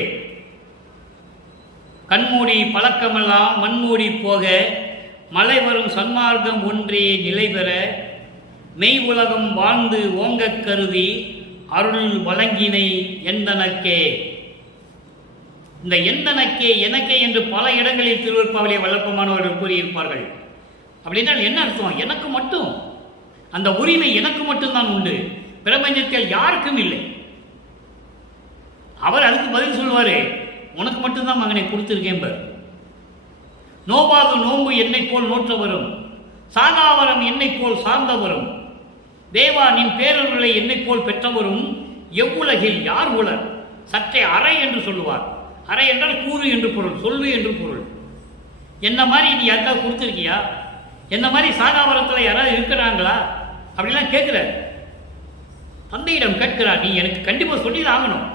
கண்மூடி பழக்கமெல்லாம் மண்மூடி போக, மலை வரும் சன்மார்க்கம் ஒன்றே நிலை பெற, மெய் உலகம் வாழ்ந்து ஓங்கக் கருதி அருள் வழங்கினை எந்தனக்கே. இந்த எந்தனக்கே, எனக்கே என்று பல இடங்களில் திருவருட்பாவிலே வல்லற்பமானவர்கள் கூறியிருப்பார்கள். அப்படின்னால் என்ன அர்த்தம்? எனக்கு மட்டும் அந்த உரிமை எனக்கு மட்டும்தான் உண்டு, பிரபஞ்சத்தில் யாருக்கும் இல்லை. அவர் அதுக்கு பதில் சொல்வாரு, உனக்கு மட்டும்தான் மகனை கொடுத்திருக்கேன் பார். நோபாது நோம்பு என்னை போல் நோற்றவரும், சாகாவரம் என்னை போல் சார்ந்தவரும், தேவா நின் பேரர்களை என்னை போல் பெற்றவரும் எவ்வுலகில் யார் உலர். சற்றே அறை என்று சொல்லுவார். அறை என்றால் கூறு என்று பொருள், சொல்லு என்று பொருள். என்ன மாதிரி நீ யாருக்காவது கொடுத்துருக்கியா? என்ன மாதிரி சாகாவரத்தில் யாராவது இருக்கிறாங்களா? அப்படிலாம் கேட்கிறார். தந்தையிடம் கேட்கிறார், நீ எனக்கு கண்டிப்பாக சொல்லி ஆகணும்,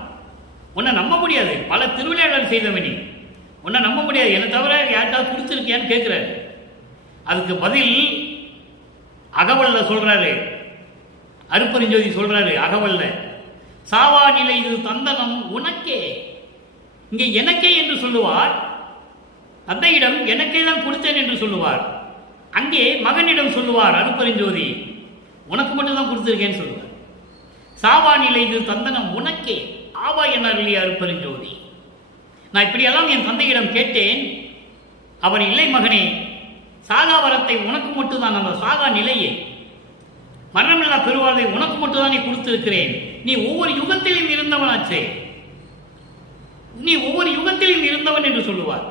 உன்னை நம்ப முடியாது, பல திருவிளையாடல் செய்தவனி, உன்னை நம்ப முடியாது, என்னை தவிர யாருக்காவது கொடுத்துருக்கியான்னு கேட்கிறாரு. அதுக்கு பதில் அகவல்ல சொல்றாரு, அருப்பெருஞ்சோதி சொல்றாரு அகவல்ல, சாவா நிலை இது தந்தனம் உனக்கே. இங்கே எனக்கே என்று சொல்லுவார், தந்தையிடம் எனக்கே தான் கொடுத்தேன் என்று சொல்லுவார். அங்கே மகனிடம் சொல்லுவார் அருப்பெருஞ்சோதி, உனக்கு மட்டும்தான் கொடுத்துருக்கேன்னு சொல்லுவார். சாவா நிலை இது தந்தனம் உனக்கே, ஆவா என அருளிய அருப்பெருஞ்சோதி. நான் இப்படியெல்லாம் என் தந்தையிடம் கேட்டேன். அவர் இல்லை மகனே, சாகாவரத்தை உனக்கு மட்டும்தான், அந்த சாகா நிலையை, மரணமில்லா பெருவாழ்வை உனக்கு மட்டும்தான் நீ கொடுத்திருக்கிறேன். நீ ஒவ்வொரு யுகத்திலும் இருந்தவனாச்சே, நீ ஒவ்வொரு யுகத்திலும் இருந்தவன் என்று சொல்லுவார்.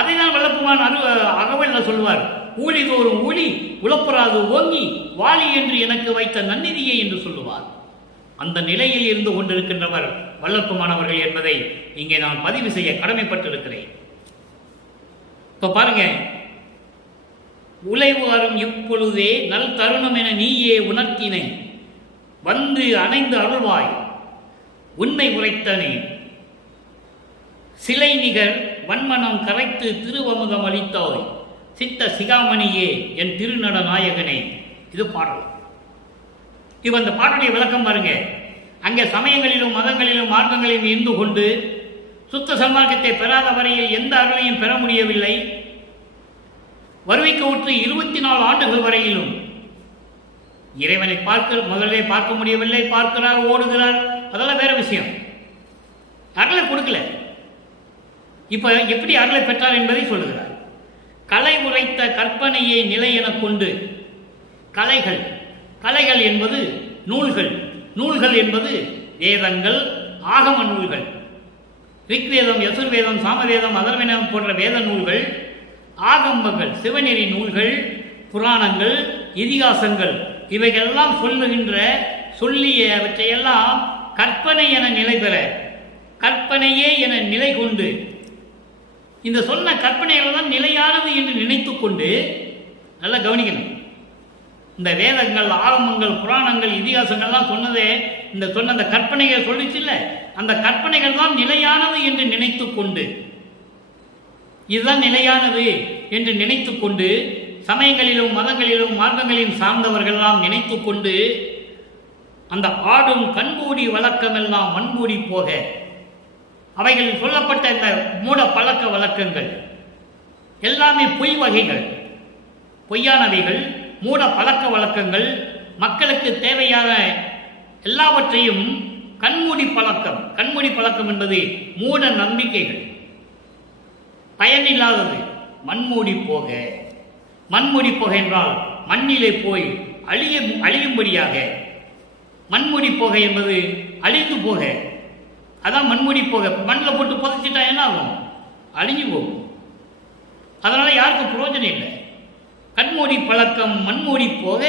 அதை தான் வல்லப்புமான் அகவல்ல சொல்லுவார், ஊழிதோறும் ஊழி உழப்பராது ஓங்கி வாழி என்று எனக்கு வைத்த நன்னிதியை என்று சொல்லுவார். அந்த நிலையில் இருந்து கொண்டிருக்கின்றவர் வல்லற்பமானவர்கள் என்பதை இங்கே நான் பதிவு செய்ய கடமைப்பட்டிருக்கிறேன். இப்போ பாருங்க, உழைவு அரும் இப்பொழுதே நல் தருணம் என நீயே உணர்த்தினை, வந்து அணைந்து அருள்வாய் உண்மை உரைத்தனே, சிலை நிகர் வன்மனம் கரைத்து திருவமுதம் அளித்தாய், சித்த சிகாமணியே என் திருநட நாயகனே. இது பாடல். இப்போ அந்த பாடலுடைய விளக்கம் பாருங்க. அங்கே சமயங்களிலும் மதங்களிலும் மார்க்கங்களிலும் இருந்து கொண்டு சுத்த சன்மார்க்கத்தை பெறாத வரையில் எந்த அருளையும் பெற முடியவில்லை. வருவிக்க உற்று 24 ஆண்டுகள் வரையிலும் இறைவனை முதலே பார்க்க முடியவில்லை. பார்க்கிறார், ஓடுகிறார், அதெல்லாம் வேற விஷயம். அருளை கொடுக்கல. இப்ப எப்படி அருளை பெற்றார் என்பதை சொல்லுகிறார். கலை உரைத்த கற்பனையை நிலை என கொண்டு, கலைகள் என்பது நூல்கள் என்பது வேதங்கள், ஆகம நூல்கள், ரிக்வேதம், யசுர்வேதம், சாமவேதம், அதர்வனம் போன்ற வேத நூல்கள், ஆகமங்கள், சிவநெறி நூல்கள், புராணங்கள், இதிகாசங்கள், இவைகளெல்லாம் சொல்லியவற்றையெல்லாம் கற்பனை என நிலை பெற, கற்பனையே என நிலை கொண்டு, இந்த சொன்ன கற்பனைகள் தான் நிலையானது என்று நினைத்து கொண்டு, நல்லா கவனிக்கணும். இந்த வேதங்கள், ஆகமங்கள், புராணங்கள், இதிகாசங்கள்லாம் சொன்னதே சொன்ன அந்த கற்பனைகள் சொல்லிச்சு இல்லை, அந்த கற்பனைகள் தான் நிலையானது என்று நினைத்து கொண்டு, இதுதான் நிலையானது என்று நினைத்து கொண்டு, சமயங்களிலும் மதங்களிலும் மார்க்கங்களிலும் சார்ந்தவர்கள் எல்லாம் நினைத்து கொண்டு, அந்த ஆடும் கண்மூடி வழக்கமெல்லாம் மண்மூடி போக, அவைகளில் சொல்லப்பட்ட இந்த மூட பழக்க வழக்கங்கள் எல்லாமே பொய் வகைகள், பொய்யானவைகள், மூட பழக்க வழக்கங்கள், மக்களுக்கு தேவையான எல்லாவற்றையும் கண்மூடி பழக்கம் என்பது மூட நம்பிக்கைகள், பயனில்லாதது. மண்மூடி போக என்றால் மண்ணிலே போய் அழியும்படியாக, மண்மூடி போக என்பது அழிந்து போக, அதான் மண்மூடி போக. மண்ணில் போட்டு புதைச்சிட்டா என்ன ஆகும்? அழிஞ்சு போகும். அதனால யாருக்கும் பிரயோஜனம் இல்லை. கண்மூடி பழக்கம் மண்மூடி போக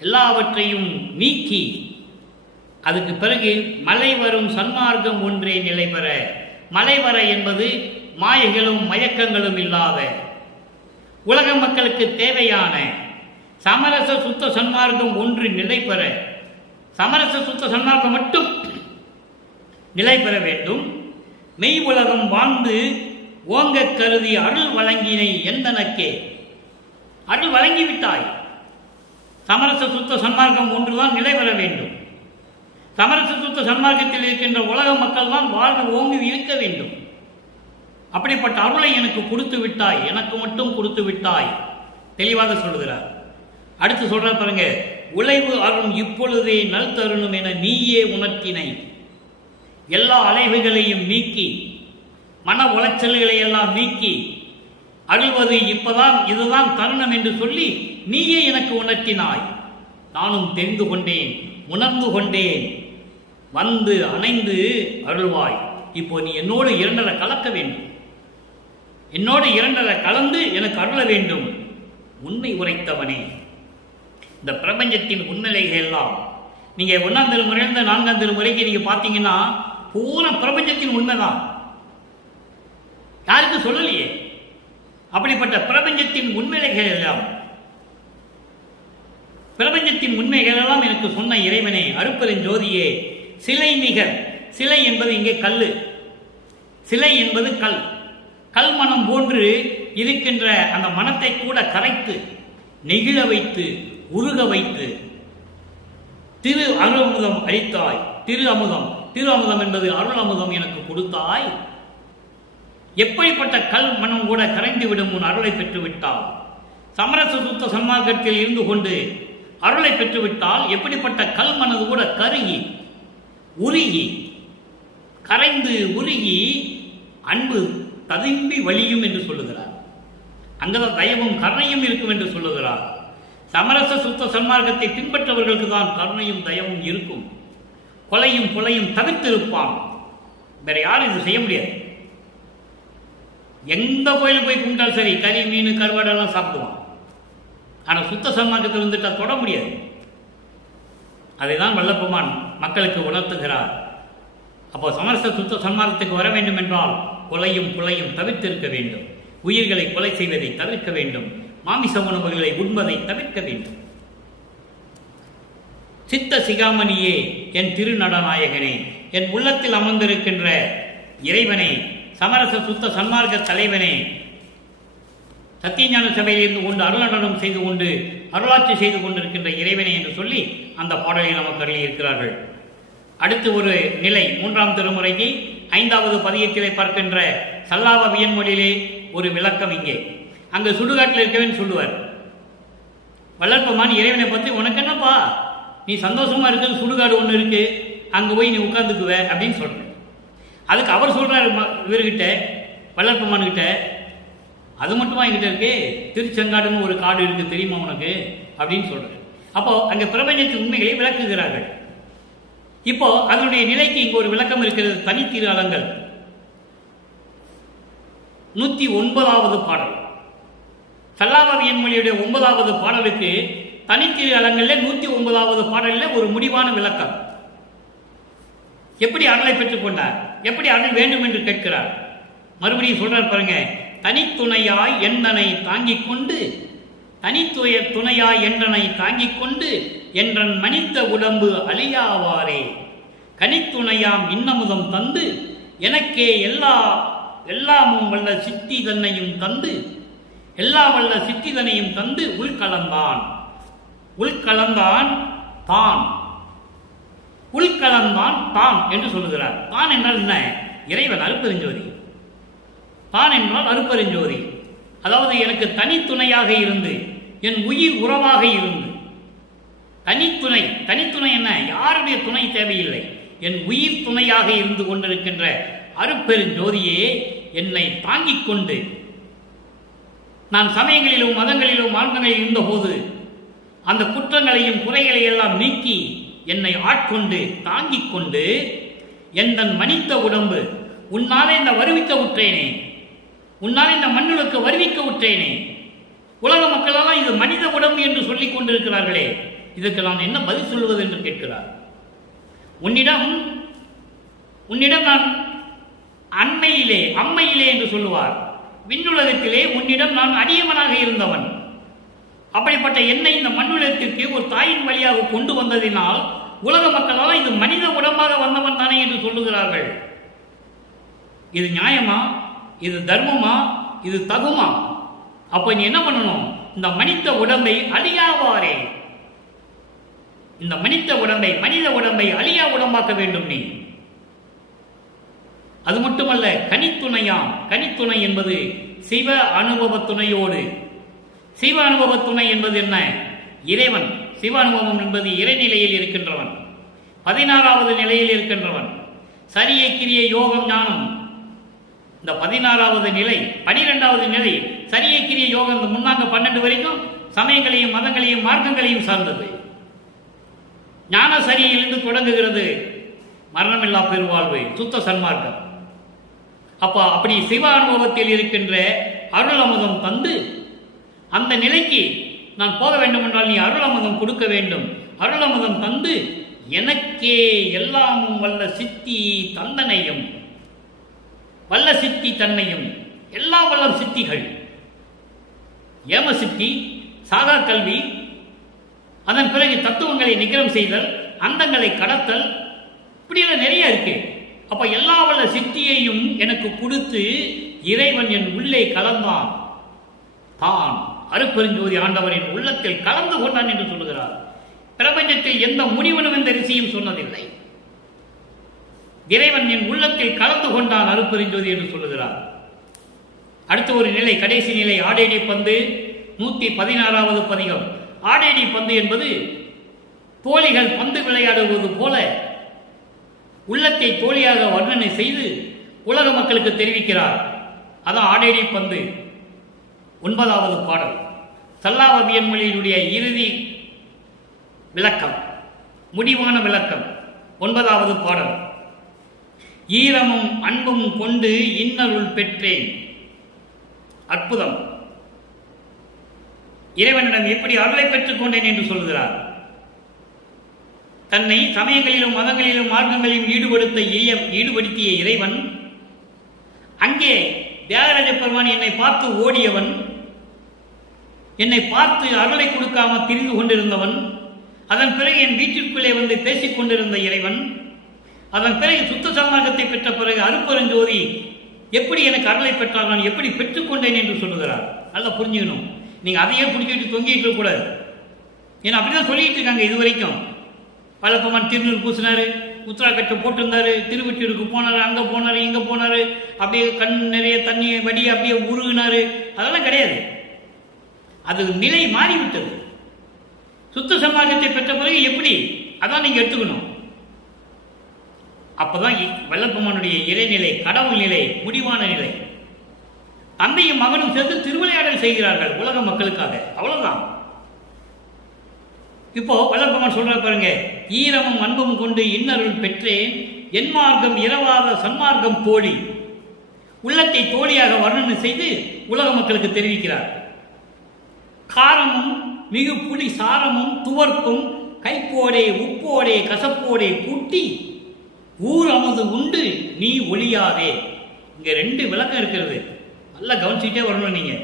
எல்லாவற்றையும் நீக்கி, அதுக்கு பிறகு மலை வரும் சன்மார்க்கம் ஒன்றே நிலை பெற. மலை வர என்பது மாயைகளும் மயக்கங்களும் இல்லாத உலக மக்களுக்கு தேவையான சமரச சுத்த சன்மார்க்கம் ஒன்று நிலை பெற, சமரச சுத்த சன்மார்க்கம் மட்டும் நிலை பெற வேண்டும். மெய் உலகம் வாழ்ந்து ஓங்க கருதி அருள் வழங்கினை எந்தனக்கே. அருள் வழங்கிவிட்டாய். சமரச சுத்த சன்மார்க்கம் ஒன்றுதான் நிலை பெற வேண்டும். சமரச சுத்த சன்மார்க்கத்தில் இருக்கின்ற உலக மக்கள் தான் வாழ்வு ஓங்கி இருக்க வேண்டும். அப்படிப்பட்ட அருளை எனக்கு கொடுத்து விட்டாய், எனக்கு மட்டும் கொடுத்து விட்டாய், தெளிவாக சொல்லுகிறார். அடுத்து சொல்ற பாருங்க, உழைவு அருள் இப்பொழுதே நல் தருணும் என நீயே உணர்த்தினை. எல்லா அலைவுகளையும் நீக்கி, மன உளைச்சல்களை எல்லாம் நீக்கி, அழுவது இப்பதான் இதுதான் தருணம் என்று சொல்லி நீயே எனக்கு உணர்த்தினாய். நானும் தெரிந்து கொண்டேன், உணர்ந்து கொண்டேன். வந்து அணைந்து அருள்வாய். இப்போ நீ என்னோடு இரண்டரை கலக்க வேண்டும், என்னோடு இரண்டரை கலந்து எனக்கு அருள வேண்டும். உண்மை உரைத்தவனே, இந்த பிரபஞ்சத்தின் உண்மைகள் எல்லாம் நீங்க 1ஆம் திருமுறையிலிருந்து 4ஆம் திருமுறைக்கு நீங்க பார்த்தீங்கன்னா பூரா பிரபஞ்சத்தின் உண்மைதான், யாருக்கும் சொல்லலையே. அப்படிப்பட்ட பிரபஞ்சத்தின் உண்மைகள் எல்லாம், பிரபஞ்சத்தின் உண்மைகள் எல்லாம் எனக்கு சொன்ன இறைவனே, அருட்பெருஞ்சோதியே, சிலை நிகர். சிலை என்பது இங்கே கல், சிலை என்பது கல். கல் மனம் போன்று இருக்கின்ற அந்த மனத்தை கூட கரைத்து நெகிழ வைத்து உருக வைத்து திரு அருளமுதம் அளித்தாய். திரு அமுதம் என்பது அருள் அமுதம் எனக்கு கொடுத்தாய். எப்படிப்பட்ட கல் மனம் கூட கரைந்து விடும் உன் அருளை பெற்றுவிட்டால், சமரச சுத்த சன்மார்க்கத்தில் இருந்து கொண்டு அருளை பெற்றுவிட்டால் எப்படிப்பட்ட கல் மனது கூட கருகி உருகி கரைந்து உருகி அன்பு ததும்பி வழியும் என்று சொல்லுகிறார். அங்கதான் தயவும் கருணையும் இருக்கும் என்று சொல்லுகிறார். சமரச சுத்த சன்மார்க்கத்தை பின்பற்றவர்களுக்கு தான் கருணையும் தயவும் இருக்கும். கொலையும் கொலையும் தவிர்த்திருப்பான். வேற யாரும் இது செய்ய முடியாது. எந்த கோயிலுக்கு போய் கும்பிட்டாலும் சரி, கறி மீன் கருவாடெல்லாம் சாப்பிடுவான். ஆனால் சுத்த சன்மார்க்கத்தில் வந்துட்டா தொட முடியாது. அதைதான் வல்லப்பெருமான் மக்களுக்கு உணர்த்துகிறார். அப்போ சமரச சுத்த சன்மார்க்கத்துக்கு வர வேண்டும் என்றால் கொலையும் கொலையும் தவிர்த்திருக்க வேண்டும். உயிர்களை கொலை செய்வதை தவிர்க்க வேண்டும். மாமிச உணவுகளை உண்பதை தவிர்க்க வேண்டும். சித்த சிகாமணியே, என் திருநடநாயகனே, என் உள்ளத்தில் அமர்ந்திருக்கின்ற இறைவனே, சமரச சுத்த சன்மார்க்க தலைவனே, சத்தியஞான சபையில் இருந்து கொண்டு அருளடனம் செய்து கொண்டு அருளாட்சி செய்து கொண்டிருக்கின்ற இறைவனை என்று சொல்லி அந்த பாடலை நமக்கு அருளி இருக்கிறார்கள். அடுத்து ஒரு நிலை, 3ஆம் திருமுறைக்கு 5வது பதியத்திலே பார்க்கின்ற சல்லாப வியன்மொழியிலே ஒரு விளக்கம் இங்கே. அங்கே சுடுகாட்டில் இருக்கவேன்னு சொல்லுவார். வள்ளற்பெருமான் இறைவனை பற்றி உனக்கு என்னப்பா, நீ சந்தோஷமா இருக்கிறது, சுடுகாடு ஒன்று இருக்கு, அங்கே போய் நீ உட்கார்ந்துக்குவ அப்படின்னு சொல்ற. அதுக்கு அவர் சொல்றாரு இவர்கிட்ட, வள்ளற்பெருமான் கிட்ட, அது மட்டுமா என்கிட்ட இருக்கு, திருச்செங்காடுன்னு ஒரு காடு இருக்கு தெரியுமா உனக்கு அப்படின்னு சொல்றாரு. அப்போ அங்கே பிரபஞ்சத்தின் உண்மைகளை விளக்குகிறார்கள். இப்போ அதனுடைய நிலைக்கு இங்கு ஒரு விளக்கம் இருக்கிறது. தனித்திரு அலங்கள் 109வது பாடல், சல்லாப வியன்மொழியுடைய 9வது பாடலுக்கு தனித்திரு அலங்களில் 109வது பாடலில் ஒரு முடிவான விளக்கம். எப்படி அருளை பெற்றுக் கொண்டார், எப்படி அருள் வேண்டும் என்று கேட்கிறார். மறுபடியும் சொல்றார் பாருங்க, தனித்துணையாய் எந்தனை தாங்கிக் கொண்டு, துணையாய் என்றனை தாங்கிக் கொண்டு என்றன் மனித உடம்பு அழியாவாரே, கனித்துணையாம் இன்னமுதம் தந்து எனக்கே எல்லாமும் வல்ல சித்தி தன்னையும் தந்து, எல்லா வல்ல சித்தி தன்னையும் தந்து உள்கலந்தான் தான், உள்கலந்தான் தான் என்று சொல்லுகிறார். தான் என்றால் என்ன? இறைவன் அருட்பெருஞ்சோதி. தான் என்றால் அருட்பெருஞ்சோதி. அதாவது எனக்கு தனித்துணையாக இருந்து, என் உயிர் உறவாக இருந்து, தனித்துணை என்ன? யாருடைய துணை தேவையில்லை, என் உயிர் துணையாக இருந்து கொண்டிருக்கின்ற அருட்பெருஞ்சோதியே என்னை தாங்கிக் கொண்டு, நான் சமயங்களிலும் மதங்களிலும் மார்க்கங்களில் இருந்தபோது அந்த குற்றங்களையும் குறைகளையும் எல்லாம் நீக்கி என்னை ஆட்கொண்டு தாங்கிக் கொண்டு, எந்தன் மனித உடம்பு உன்னாலே இந்த வருவிக்க உற்றேனே, உன்னாலே இந்த மண்ணுக்கு வருவிக்க உற்றேனே, உலக மக்களெல்லாம் இது மனித உடம்பு என்று சொல்லிக் கொண்டிருக்கிறார்களே, இதற்கு நான் என்ன பதில் சொல்வது என்று கேட்கிறார். உன்னிடம் நான் அம்மையிலே என்று சொல்லுவார். விண்ணுலகத்திலே உன்னிடம் நான் அடியவனாக இருந்தவன். அப்படிப்பட்ட என்னை இந்த மண்ணுலகத்திற்கு ஒரு தாயின் வழியாக கொண்டு வந்ததினால் உலக மக்களால் இது மனித உடம்பாக வந்தவன் தானே என்று சொல்லுகிறார்கள். இது நியாயமா? இது தர்மமா? இது தகுமா? அப்ப நீ என்ன பண்ணணும்? இந்த மனித உடம்பை அழியாவாரே, இந்த மனித உடம்பை அழியா உடம்பாக்க வேண்டும் நீ. அது மட்டுமல்ல, கனித்துணை என்பது சிவ அனுபவ துணையோடு. சிவ அனுபவ துணை என்பது என்ன? இறைவன். சிவ அனுபவம் என்பது இறைநிலையில் இருக்கின்றவன், 16வது நிலையில் இருக்கின்றவன். சரிய கிரிய யோகம் ஞானம் இந்த 16வது நிலை. 12வது நிலை சரிய கிரிய யோகம். இந்த முன்னாங்க 12 வரைக்கும் சமயங்களையும் மதங்களையும் மார்க்கங்களையும் சார்ந்தது. ஞான சரியிலிருந்து தொடங்குகிறது மரணமில்லா பெருவாழ்வு, சுத்த சன்மார்க்கம். அப்படி சிவ அனுபவத்தில் இருக்கின்ற அருள் அமுதம் தந்து, அந்த நிலைக்கு நான் போக வேண்டும் என்றால் நீ அருள் அமுதம் கொடுக்க வேண்டும். அருள் அமுதம் தந்து எனக்கே எல்லாமும் வல்ல சித்தி தந்தனையும், வல்ல சித்தி தன்னையும், எல்லா வல்ல சித்திகள், ஏம சித்தி, சாகா கல்வி, அதன் பிறகு தத்துவங்களை நிகரம் செய்தல், அந்தங்களை கடத்தல், இப்படியெல்லாம் நிறைய இருக்கு. அப்ப எல்லா வல்ல சித்தியையும் எனக்கு கொடுத்து இறைவன் என் உள்ளே கலந்தான். தான் அருட்பெருஞ்சோதி ஆண்டவரின் உள்ளத்தில் கலந்து கொண்டான் என்று சொல்லுகிறார். பிரபஞ்சத்தில் எந்த முனிவனும் எந்த ரிஷியும் சொன்னதில்லை. இறைவன் என் உள்ளத்தில் கலந்து கொண்டான் அருட்பெருஞ்சோதி என்று சொல்லுகிறார். அடுத்த ஒரு நிலை, கடைசி நிலை, ஆடேடி பந்து, 116வது பதிகம். ஆடேடி பந்து என்பது தோழிகள் பந்து விளையாடுவது போல உள்ளத்தை தோழியாக வர்ணனை செய்து உலக மக்களுக்கு தெரிவிக்கிறார். அதான் ஆடேடி பந்து. 9வது பாடல் சல்லாப வியன்மொழியினுடைய இறுதி விளக்கம், முடிவான விளக்கம். 9வது பாடல். ஈரமும் அன்பும் கொண்டு இன்னருள் பெற்றேன். அற்புதம். இறைவனிடம் எப்படி அருளை பெற்றுக் கொண்டேன் என்று சொல்கிறார். தன்னை சமயங்களிலும் மதங்களிலும் மார்க்கங்களிலும் ஈடுபடுத்திய இறைவன், அங்கே தியாகராஜ பெருமான் என்னை பார்த்து ஓடியவன், என்னை பார்த்து அருளை கொடுக்காமல் திரிந்து கொண்டிருந்தவன், அதன் பிறகு என் வீட்டிற்குள்ளே வந்து பேசிக் கொண்டிருந்த இறைவன், அதன் பிறகு சுத்த சன்மார்க்கத்தை பெற்ற பிறகு அருட்பெருஞ்சோதி எப்படி எனக்கு அருளை பெற்றால் நான் எப்படி பெற்றுக்கொண்டேன் என்று சொல்லுகிறார். நல்லா புரிஞ்சுக்கணும். நீங்க அதையே பிடிச்சிட்டு தொங்கிட்டு கூடாது. ஏன்னா அப்படிதான் சொல்லிட்டு இருக்காங்க இது வரைக்கும். வள்ளற்பெருமான் திருநூறு பூசினாரு, உத்தராகட்சி போட்டிருந்தாரு, திருவொற்றியூருக்கு போனார், அங்கே போனார், இங்கே போனார், அப்படியே கண் நிறைய தண்ணி வடி அப்படியே உருகினார். அதெல்லாம் கிடையாது. அது நிலை மாறிவிட்டது. சுத்த சமாஜத்தை பெற்ற பிறகு எப்படி, அதான் நீங்கள் எடுத்துக்கணும். அப்போதான் வல்லபெருமானுடைய இறைநிலை, கடவுள் நிலை, முடிவான நிலை. தந்தையும் மகனும் சேர்ந்து திருவிளையாடல் செய்கிறார்கள் உலக மக்களுக்காக, அவ்வளவுதான். இப்போ வல்லபெருமான் சொல்ற பாருங்க, ஈரமும் அன்பும் கொண்டு இன்னருள் பெற்றேன், என் மார்க்கம் இரவாத சன்மார்க்கம் தோழி. உள்ளத்தை தோழியாக வர்ணனை செய்து உலக மக்களுக்கு தெரிவிக்கிறார். காரமும் மிகு புளி சாரமும் துவர்ப்பும் கைப்போடே உப்போடே கசப்போடே கூட்டி ஊர் அமுது உண்டு நீ ஒளியாதே. இங்க 2 விளக்கம் இருக்கிறது, நல்லா கவனிச்சுட்டே வரணும் நீங்க.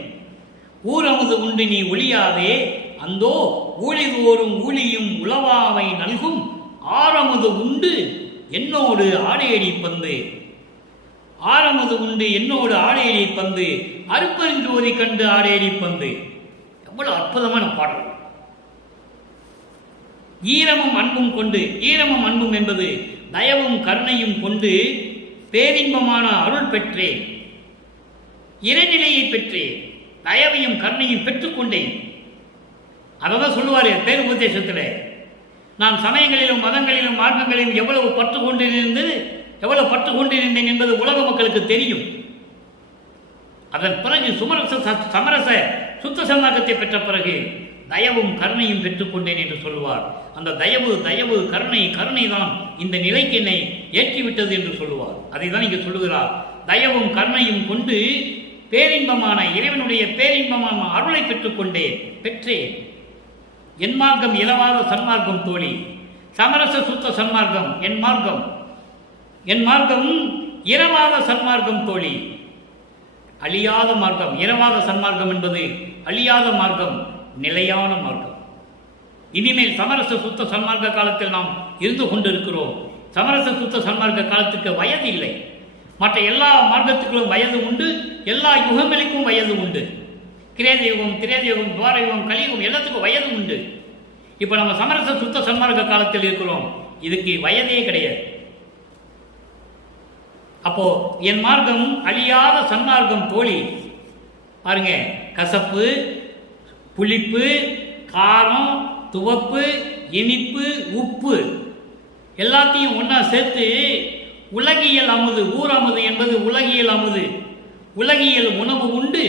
ஊர் அமுது உண்டு நீ ஒளியாதே, அந்தோ ஊழிதோறும் ஊழியும் உளவாமை நல்கும் ஆரமுது உண்டு என்னோடு ஆடையடி பந்து. ஆரமுது உண்டு என்னோடு ஆடையடி பந்து, அருப்பெருஞ்சோதி கண்டு ஆடையடி பந்து. எவ்வளவு அற்புதமான பாடல். ஈரமும் அன்பும் கொண்டு, ஈரமும் அன்பும் என்பது தயவும் கருணையும் கொண்டு பேரின்பமான அருள் பெற்றேன், இறைநிலையை பெற்றேன், தயவையும் கருணையும் பெற்றுக்கொண்டேன். அதான் சொல்லுவாரு பேர் உபதேசத்தில். நான் சமயங்களிலும் மதங்களிலும் மார்க்கங்களிலும் எவ்வளவு பற்று கொண்டிருந்தேன் என்பது உலக மக்களுக்கு தெரியும். அதன் பிறகு சமரச சுத்த சமாஜத்தை பெற்ற பிறகு தயவும் கருணையும் பெற்றுக்கொண்டேன் என்று சொல்லுவார். அந்த தயவு கருணை தான் இந்த நிலைக்கு என்னை ஏற்றிவிட்டது என்று சொல்லுவார். அதை தான் இங்கே சொல்லுகிறார். தயவும் கருணையும் கொண்டு பேரின்பமான இறைவனுடைய பேரின்பமான அருளை பெற்றேன். என் மார்க்கம் இரவாத சன்மார்க்கம் தோழி. சமரச சுத்த சன்மார்க்கம் என் மார்க்கம் இரவாத சன்மார்க்கம் தோழி. அழியாத மார்க்கம். இரவாத சன்மார்க்கம் என்பது அழியாத மார்க்கம், நிலையான மார்க்கம். இனிமேல் சமரச சுத்த சன்மார்க்க காலத்தில் நாம் இருந்து கொண்டிருக்கிறோம். சமரச சுத்த சன்மார்க்க காலத்துக்கு வயது இல்லை. மற்ற எல்லா மார்க்கத்துக்களும் வயது உண்டு, எல்லா யுகங்களுக்கும் வயது உண்டு. கிரேத யுகம், திரேத யுகம், துவார யுகம், கலியுகம் எல்லாத்துக்கும் வயது உண்டு. இப்போ நம்ம சமரச சுத்த சன்மார்க்க காலத்தில் இருக்கிறோம். இதுக்கு வயதே கிடையாது. அப்போ என் மார்க்கம் அழியாத சன்மார்க்கம் தோழி. பாருங்க, கசப்பு, புளிப்பு, காரம், துவப்பு, இனிப்பு, உப்பு எல்லாத்தையும் ஒன்றா சேர்த்து உலகியல் அமுது, ஊரமுது என்பது உலகியல் அமுது, உலகியல் உணவு உண்டு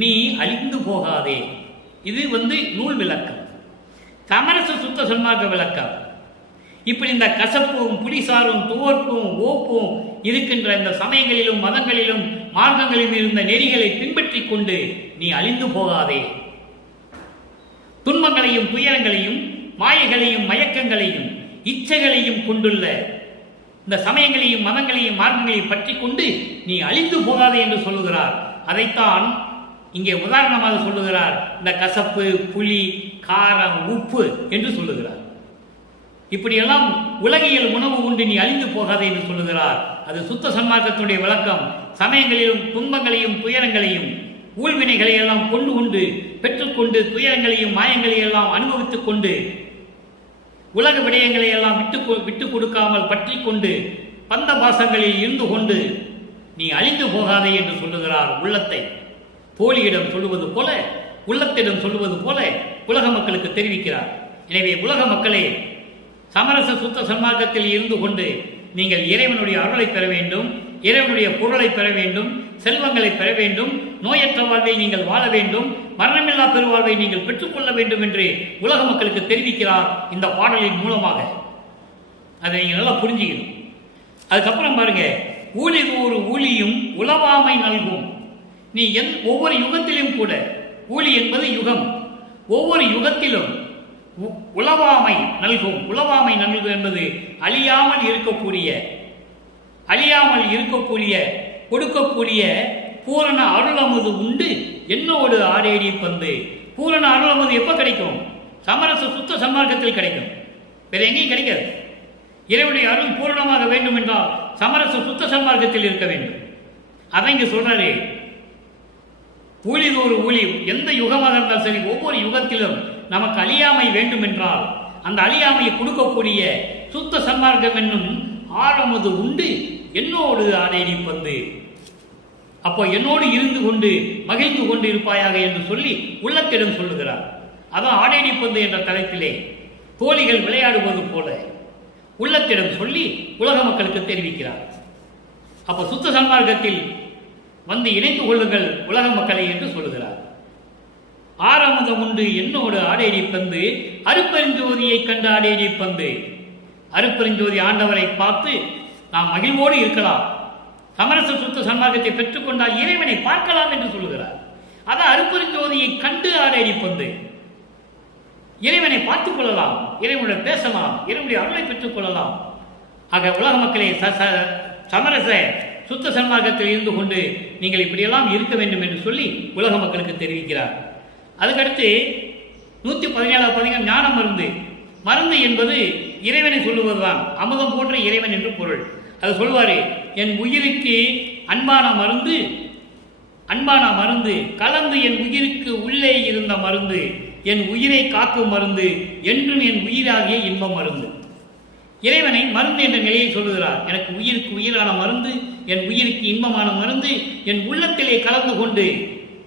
நீ அழிந்து போகாதே. இது நூல் விளக்கம். சமரச சுத்த சன்மார்க்க விளக்கம். இப்படி இந்த கசப்பும் புலிசாரும் துவர்ப்பும் ஓப்பும் இருக்கின்ற இந்த சமயங்களிலும் மதங்களிலும் மார்க்கங்களிலும் இருந்த நெறிகளை பின்பற்றி கொண்டு நீ அழிந்து போகாதே. துன்பங்களையும் துயரங்களையும் மாயைகளையும் மயக்கங்களையும் இச்சைகளையும் கொண்டுள்ள இந்த சமயங்களையும் மதங்களையும் மார்க்கங்களையும் பற்றி கொண்டு நீ அழிந்து போகாதே என்று சொல்லுகிறார். அதைத்தான் இங்கே உதாரணமாக சொல்லுகிறார். இந்த கசப்பு, புளி, காரம், உப்பு என்று சொல்லுகிறார். இப்படியெல்லாம் உலகியல் உணவு உண்டு நீ அழிந்து போகாதே என்று சொல்லுகிறார். அது சுத்த சன்மார்க்கத்தினுடைய விளக்கம். சமயங்களிலும் துன்பங்களையும் துயரங்களையும் ஊழ்வினைகளை எல்லாம் கொண்டு பெற்றுக்கொண்டு துயரங்களையும் மாயங்களையும் எல்லாம் அனுபவித்துக் கொண்டு உலக விடயங்களை எல்லாம் விட்டு கொடுக்காமல் பற்றி கொண்டு பந்த பாசங்களில் இருந்து கொண்டு நீ அழிந்து போகாதே என்று சொல்லுகிறார். உள்ளத்தை தோழியிடம் சொல்லுவது போல, உள்ளத்திடம் சொல்லுவது போல உலக மக்களுக்கு தெரிவிக்கிறார். எனவே உலக மக்களே, சமரச சுத்த சன்மார்க்கத்தில் இருந்து கொண்டு நீங்கள் இறைவனுடைய அருளை பெற வேண்டும், இறைவனுடைய பொருளை பெற வேண்டும், செல்வங்களை பெற வேண்டும், நோயற்ற வாழ்வை நீங்கள் வாழ வேண்டும், மரணமில்லா பெருவாழ்வை நீங்கள் பெற்றுக்கொள்ள வேண்டும் என்று உலக மக்களுக்கு தெரிவிக்கிறார் இந்த பாடலின் மூலமாக. அதை நீங்கள் நல்லா புரிஞ்சுக்கணும். அதுக்கப்புறம் பாருங்க, ஊழி ஒரு ஊழியும் உளவாமை நல்கும். நீ ஒவ்வொரு யுகத்திலும் கூட, ஊழி என்பது யுகம், ஒவ்வொரு யுகத்திலும் உளவாமை நல்கும். உளவாமை நல்கும் என்பது அழியாமல் இருக்கக்கூடிய கொடுக்கக்கூடிய பூரண அருளமுது உண்டு என்னோடு ஆடேடி பந்து. பூரண அருளமுது எப்ப கிடைக்கும்? சமரச சுத்த சன்மார்க்கத்தில் கிடைக்கும், வேற எங்கேயும் கிடைக்காது. இறைவனுடைய அருள் பூரணமாக வேண்டும் என்றால் சமரச சுத்த சன்மார்க்கத்தில் இருக்க வேண்டும். அதை இங்கு சொல்றாரு. ஊழிதோறு ஊழி, எந்த யுகமாக இருந்தாலும் சரி, ஒவ்வொரு யுகத்திலும் நமக்கு அழியாமை வேண்டும் என்றால் அந்த அழியாமையை கொடுக்கக்கூடிய சுத்த சன்மார்க்கம் என்னும் ஆழமது உண்டு என்னோடு ஆடேடி பந்து. அப்போ என்னோடு இருந்து கொண்டு மகிழ்ந்து கொண்டு இருப்பாயாக என்று சொல்லி உள்ளத்திடம் சொல்லுகிறார். அதான் ஆடேடி பந்து என்ற தலைப்பிலே தோழிகள் விளையாடுவது போல உள்ளத்திடம் சொல்லி உலக மக்களுக்கு தெரிவிக்கிறார். அப்ப சுத்த சன்மார்க்கத்தில் வந்து இணைந்து கொள்ளுங்கள் உலக மக்களை என்று சொல்லுகிறார். ஆரம்பம் உண்டு என்னோடு ஆடேடி பந்து, அருப்பெருஞ்சோதியை கண்டு ஆடேடி பந்து. அருப்பெருஞ்சோதி ஆண்டவரை பார்த்து நாம் மகிழ்வோடு இருக்கலாம், சமரச சுத்த சன்மார்க்கத்தை பெற்றுக்கொண்டால் இறைவனை பார்க்கலாம் என்று சொல்லுகிறார். அதான் அருப்பெருஞ்சோதியை கண்டு ஆடேடி பந்து. இறைவனை பார்த்துக் கொள்ளலாம், இறைவனுடைய பேசலாம், இறைவனுடைய அருளை பெற்றுக் கொள்ளலாம். ஆக உலக மக்களே சமரச சுத்த சன்மார்க்கத்தில் இருந்து கொண்டு நீங்கள் இப்படியெல்லாம் இருக்க வேண்டும் என்று சொல்லி உலக மக்களுக்கு தெரிவிக்கிறார். அதுக்கடுத்து 117வது பதிகம் ஞான மருந்து. மருந்து என்பது இறைவனை சொல்லுவதுதான், அமுதம் போன்ற இறைவன் என்று பொருள். அது சொல்வாரு, என் உயிருக்கு அன்பான மருந்து, அன்பான மருந்து கலந்து என் உயிருக்கு உள்ளே இருந்த மருந்து, என் உயிரை காக்கும் மருந்து, என்றும் என் உயிராகிய இன்ப மருந்து. இறைவனை மருந்து என்ற நிலையை சொல்லுகிறார். எனக்கு உயிருக்கு உயிரான மருந்து, என் உயிருக்கு இன்பமான மருந்து, என் உள்ளத்திலே கலந்து கொண்டு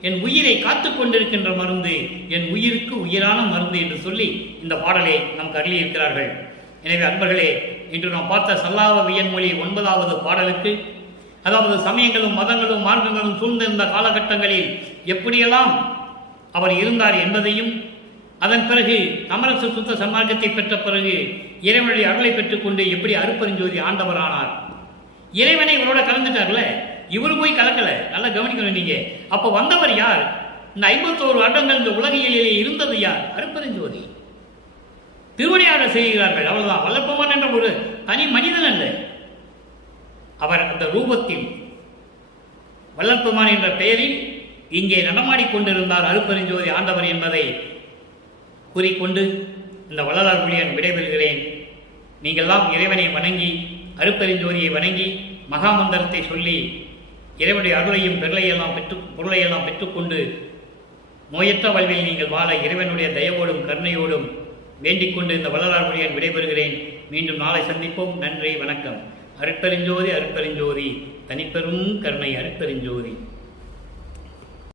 என் உயிரை காத்து கொண்டிருக்கின்ற மருந்து, என் உயிருக்கு உயிரான மருந்து என்று சொல்லி இந்த பாடலை நமக்கு அருளியிருக்கிறார்கள். எனவே அன்பர்களே, இன்று நாம் பார்த்த சல்லாவ வியன்மொழி 9வது பாடலுக்கு, அதாவது சமயங்களும் மதங்களும் மார்க்கங்களும் சூழ்ந்திருந்த காலகட்டங்களில் எப்படியெல்லாம் அவர் இருந்தார் என்பதையும், அதன் பிறகு சமரச சுத்த சன்மார்க்கத்தை பெற்ற பிறகு இறைவனுடைய அருளை பெற்றுக்கொண்டு எப்படி அருப்பெருஞ்சோதி ஆண்டவரானார். இறைவனை இவரோட கலந்துட்டார்ல, இவரு போய் கலக்கல. நல்லா கவனிக்கணும் நீங்க. அப்ப வந்தவர் யார்? இந்த 51 வருடங்கள் இந்த உலகிலே இருந்தது யார்? அருப்பெருஞ்சோதி. திருவிளையாடல் செய்கிறார்கள், அவ்வளவுதான். வல்லப்பெருமான் என்ற ஒரு தனி மனிதன் அல்ல, அவர் அந்த ரூபத்தில் வல்லப்பெருமான் என்ற பெயரில் இங்கே நடமாடிக்கொண்டிருந்தார் அருப்பெருஞ்சோதி ஆண்டவர் என்பதை கூறிக்கொண்டு இந்த வள்ளலார் ஊழியன் விடைபெறுகிறேன். நீங்கள்லாம் இறைவனை வணங்கி அருப்பெருஞ்சோதியை வணங்கி மகாமந்திரத்தை சொல்லி இறைவனுடைய அருளையும் பொருளையெல்லாம் பெற்றுக்கொண்டு நோயற்ற வாழ்வில் நீங்கள் வாழ இறைவனுடைய தயவோடும் கருணையோடும் வேண்டிக் கொண்டு இந்த வள்ளலார் ஊழியன் விடைபெறுகிறேன். மீண்டும் நாளை சந்திப்போம். நன்றி, வணக்கம். அருட்பெருஞ்சோதி அருட்பெருஞ்சோதி, தனிப்பெரும் கருணை அருட்பெருஞ்சோதி.